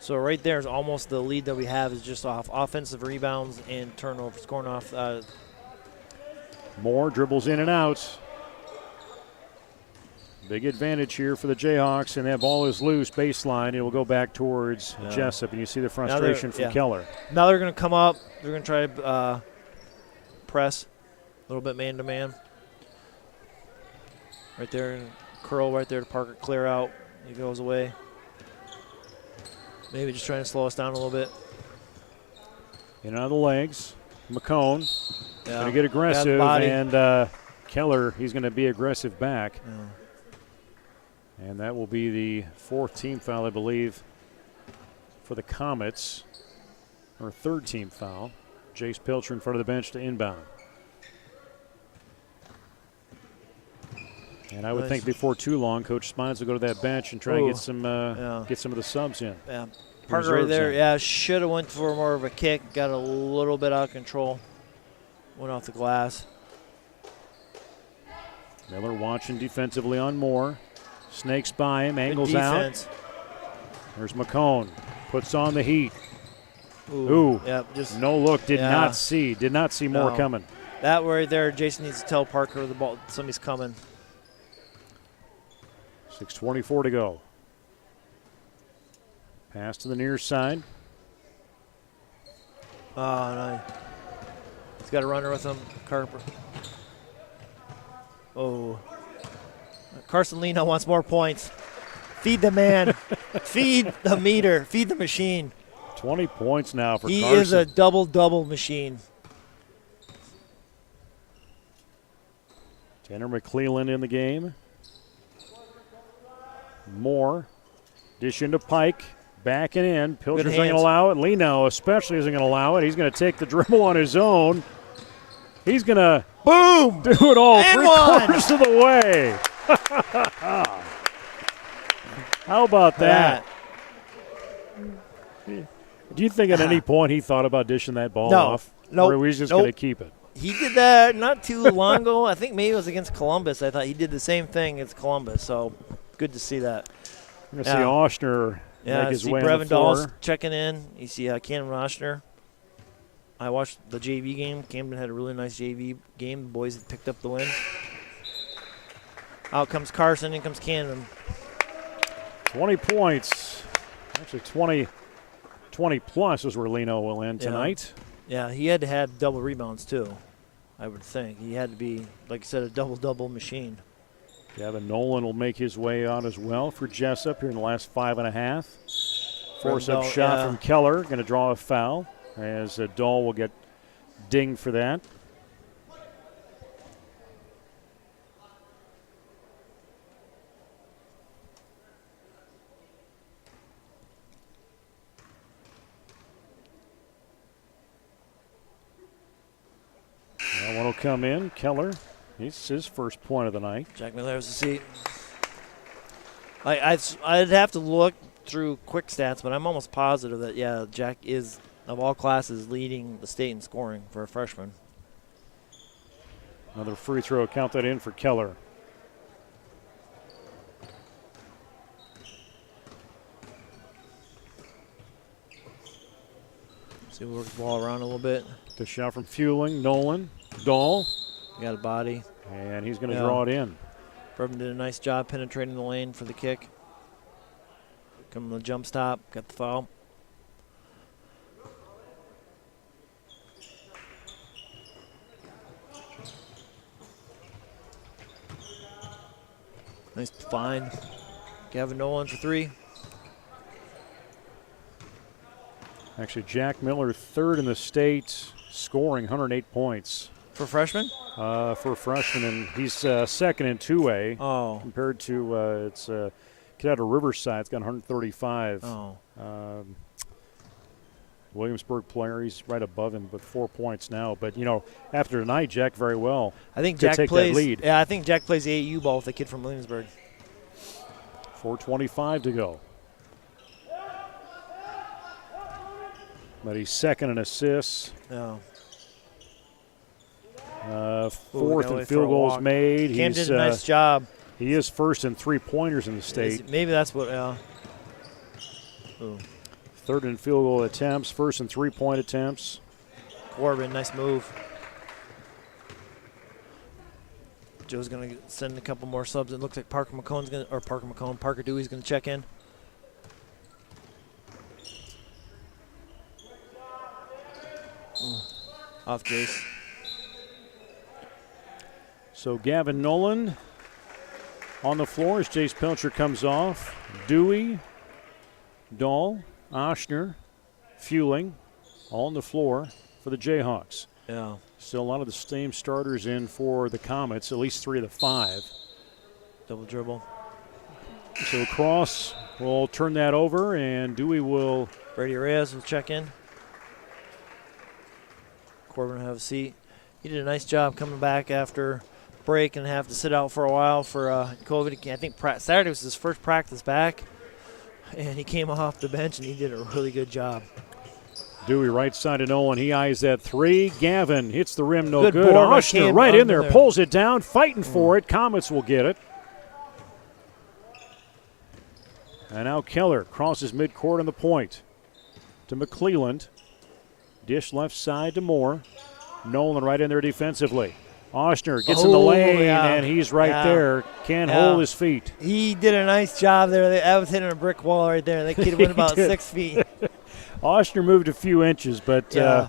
So right there is almost the lead that we have is just off offensive rebounds and turnovers, scoring off. Moore dribbles in and out. Big advantage here for the Jayhawks, and that ball is loose baseline. It will go back towards Jesup, and you see the frustration from Keller. Now they're going to come up. They're going to try to press a little bit man-to-man. Right there, curl right there to Parker, clear out. He goes away. Maybe just trying to slow us down a little bit. In and out of the legs. McCone. Yeah. Going to get aggressive, and Keller, he's going to be aggressive back. Yeah. And that will be the 4th team foul, I believe, for the Comets, or 3rd team foul. Jace Pilcher in front of the bench to inbound. And I would think before too long, Coach Spines will go to that bench and try and get some of the subs in. Yeah. Parker right there, should have went for more of a kick, got a little bit out of control. Went off the glass. Miller watching defensively on Moore. Snakes by him, angles out. There's McCone. Puts on the heat. Ooh. Yep, just no look, did not see Moore coming. That right there, Jason needs to tell Parker the ball, somebody's coming. 6:24 to go. Pass to the near side. Oh, no. He's got a runner with him, Carper. Oh. Carson Lino wants more points. Feed the man. Feed the meter. Feed the machine. 20 points now for Carson. He is a double-double machine. Tanner McClellan in the game. Moore. Dish into Pike. Backing in. Pilcher's not going to allow it. Lino especially isn't going to allow it. He's going to take the dribble on his own. He's going to boom do it all and 3/4 of the way. How about that? Do you think at any point he thought about dishing that ball off? No. Or was he just going to keep it? He did that not too long ago. I think maybe it was against Columbus. I thought he did the same thing as Columbus. So good to see that. You're going to see Oshner make his way on the floor. Checking in. You see Cameron Oshner. I watched the JV game. Camden had a really nice JV game. The boys had picked up the win. Out comes Carson. In comes Camden. 20 points. Actually, 20 plus is where Lino will end tonight. Yeah, he had to have double rebounds too, I would think. He had to be, like I said, a double-double machine. Gavin Nolan will make his way out as well for Jesup here in the last 5.5. Force-up shot from Keller, going to draw a foul as Dahl will get dinged for that. That one will come in. Keller, it's his first point of the night. Jack Miller has a seat. I'd have to look through quick stats, but I'm almost positive that, yeah, Jack is, of all classes, leading the state in scoring for a freshman. Another free throw. Count that in for Keller. See, we work the ball around a little bit. The shot from Fueling. Nolan. Dahl. Got a body. And he's going to draw it in. Bourbon did a nice job penetrating the lane for the kick. Coming to the jump stop. Got the foul. Nice find. Gavin Nolan for 3. Actually, Jack Miller, third in the state, scoring 108 points. For freshman? For a freshman, and he's second in 2A. Oh. Compared to, it's a kid out of Riverside. It's got 135. Oh. Williamsburg player, he's right above him, but 4 points now. But, you know, after tonight, Jack very well I think could Jack take plays, that lead. Yeah, I think Jack plays the AAU ball with the kid from Williamsburg. 4:25 to go. But he's second in assists. Yeah. Fourth in field goals made. Cam He's did a nice job. He is first in three-pointers in the state. Maybe that's what. Third in field goal attempts. First in three-point attempts. Corbin, nice move. Joe's going to send a couple more subs. It looks like Parker Dewey's going to check in. Off Jace. So Gavin Nolan on the floor as Jace Pilcher comes off. Dewey, Dahl, Oshner, Fueling, all on the floor for the Jayhawks. Yeah. Still a lot of the same starters in for the Comets, at least 3 of the 5. Double dribble. So Cross will turn that over, and Dewey will. Brady Reyes will check in. Corbin will have a seat. He did a nice job coming back after break and have to sit out for a while for COVID. I think Saturday was his first practice back, and he came off the bench, and he did a really good job. Dewey right side to Nolan. He eyes that 3. Gavin hits the rim, no good. Board by Oshner Cam right in under there, pulls it down, fighting for it. Comets will get it. And now Keller crosses midcourt on the point to McClelland. Dish left side to Moore. Nolan right in there defensively. Oshner gets in the lane, and he's right there. Can't hold his feet. He did a nice job there. That was hitting a brick wall right there. That kid went about 6 feet. Oshner moved a few inches, but the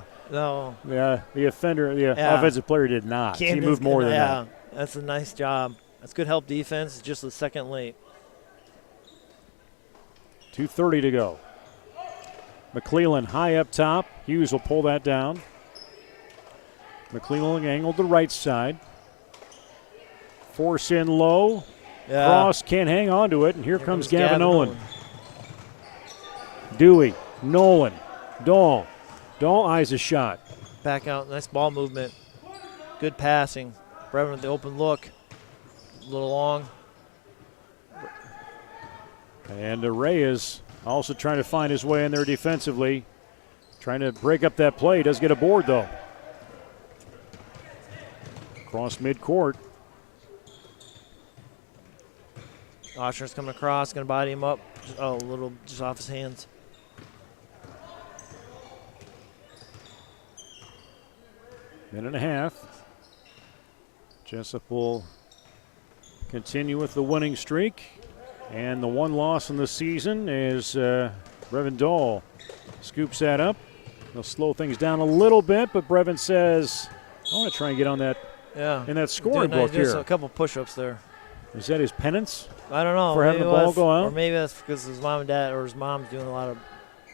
offender, offensive player did not. He moved more than that. That's a nice job. That's good help defense. Just a second late. 2:30 to go. McClelland high up top. Hughes will pull that down. McClelland angled the right side. Force in low. Yeah. Cross can't hang on to it, and here comes Gavin Nolan. Dewey, Nolan, Dahl. Dahl eyes a shot. Back out. Nice ball movement. Good passing. Brevin with the open look. A little long. And Reyes also trying to find his way in there defensively. Trying to break up that play. Does get a board, though. Cross midcourt. Oshner's coming across. Going to body him up. A little just off his hands. Minute and a half. Jesup will continue with the winning streak. And the one loss in the season is Brevin Dahl Scoops that up. They'll slow things down a little bit, but Brevin says, I want to try and get on that in that scoring book here. A couple push-ups there. Is that his penance? I don't know. For having the ball go out? Or maybe that's because his mom and dad or his mom's doing a lot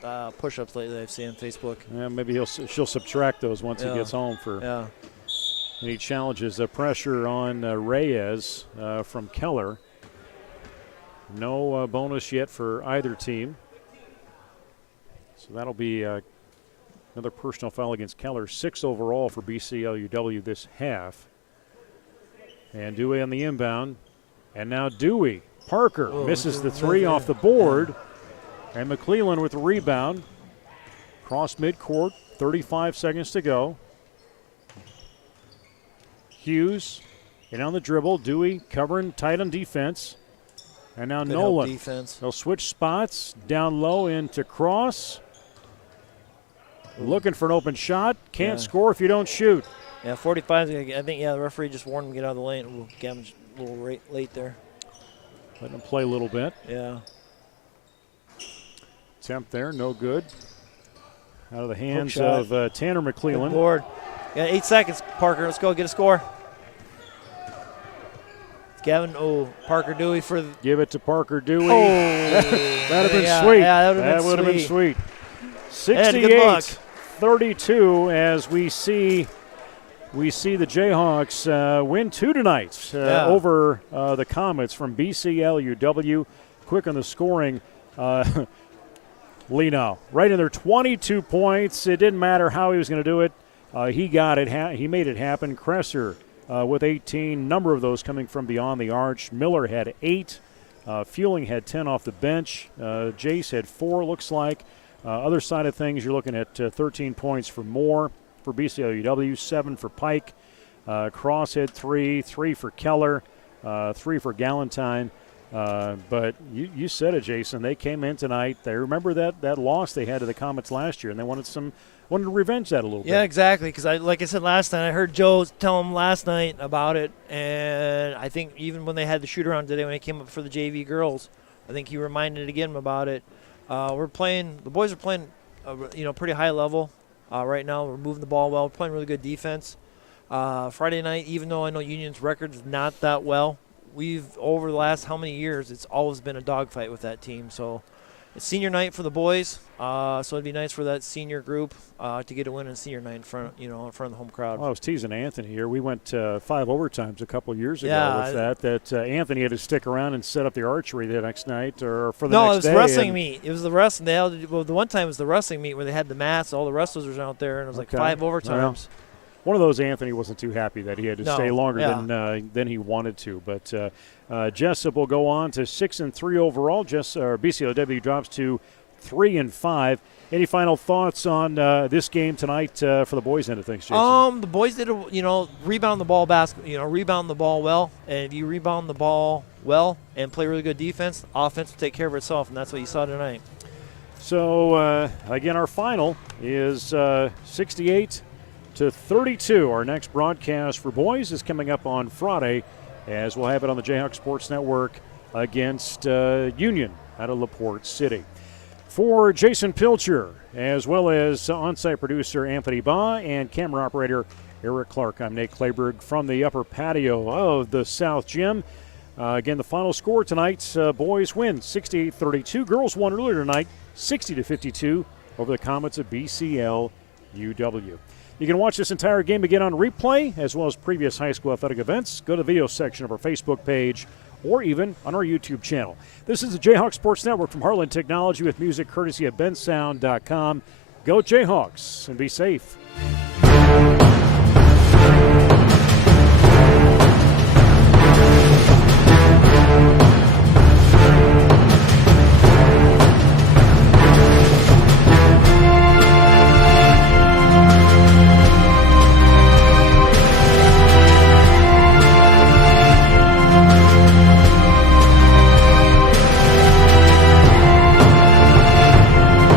of push-ups lately I've seen on Facebook. Yeah, maybe she'll subtract those once he gets home for any challenges. Pressure on Reyes from Keller. No bonus yet for either team. So that'll be another personal foul against Keller. 6 overall for BCLUW this half. And Dewey on the inbound. And now Dewey. Parker misses the 3 off the board. And McClellan with the rebound. Cross midcourt, 35 seconds to go. Hughes in on the dribble. Dewey covering tight on defense. And now Nolan. Defense. They'll switch spots. Down low into Cross. Looking for an open shot. Can't score if you don't shoot. Yeah, 45. I think, the referee just warned him to get out of the lane. We'll get him a little late there. Letting him play a little bit. Yeah. Attempt there, no good. Out of the hands of Tanner McClellan. Good board. Yeah, 8 seconds, Parker. Let's go get a score. Gavin, Parker Dewey for the. Give it to Parker Dewey. Oh. That'd have been sweet. Yeah, that would have been sweet. Good luck. 68-32 as we see the Jayhawks win 2 tonight over the Comets from BCLUW. Quick on the scoring. Lino, right in there, 22 points. It didn't matter how he was going to do it. He got it. He made it happen. Kresser with 18, number of those coming from beyond the arch. Miller had 8. Fueling had 10 off the bench. Jace had 4, looks like. Other side of things, you're looking at 13 points for Moore for BCLUW, 7 for Pike. Cross had 3 for Keller, 3 for Galentine. But you said it, Jason. They came in tonight. They remember that loss they had to the Comets last year, and they wanted to revenge that a little bit. Yeah, exactly. Because like I said last night, I heard Joe tell him last night about it, and I think even when they had the shoot around today, when they came up for the JV girls, I think he reminded again about it. The boys are playing, pretty high level right now. We're moving the ball well. We're playing really good defense. Friday night, even though I know Union's record is not that well, we've, over the last how many years, it's always been a dogfight with that team. So it's senior night for the boys, so it'd be nice for that senior group to get a win on senior night in front of the home crowd. Well, I was teasing Anthony here. We went 5 overtimes a couple of years ago with that Anthony had to stick around and set up the archery the next night or for the next day. No, it was wrestling meet. It was the wrestling. The one time was the wrestling meet where they had the mats, all the wrestlers were out there, and it was like 5 overtimes. Well, one of those, Anthony wasn't too happy that he had to stay longer than he wanted to. But Jesup will go on to 6-3 overall. BCLUW drops to 3-5. Any final thoughts on this game tonight for the boys' end of things, Jason? The boys did rebound the ball rebound the ball well, and if you rebound the ball well and play really good defense, offense will take care of itself, and that's what you saw tonight. So again, our final is 68-32. Our next broadcast for boys is coming up on Friday, as we'll have it on the Jayhawk Sports Network against Union out of LaPorte City. For Jason Pilcher, as well as on-site producer Anthony Baugh and camera operator Eric Clark, I'm Nate Clayberg from the upper patio of the South Gym. Again, the final score tonight, boys win 68-32. Girls won earlier tonight, 60-52 over the Comets of BCLUW. You can watch this entire game again on replay, as well as previous high school athletic events. Go to the video section of our Facebook page or even on our YouTube channel. This is the Jayhawk Sports Network from Heartland Technology with music courtesy of bensound.com. Go Jayhawks and be safe.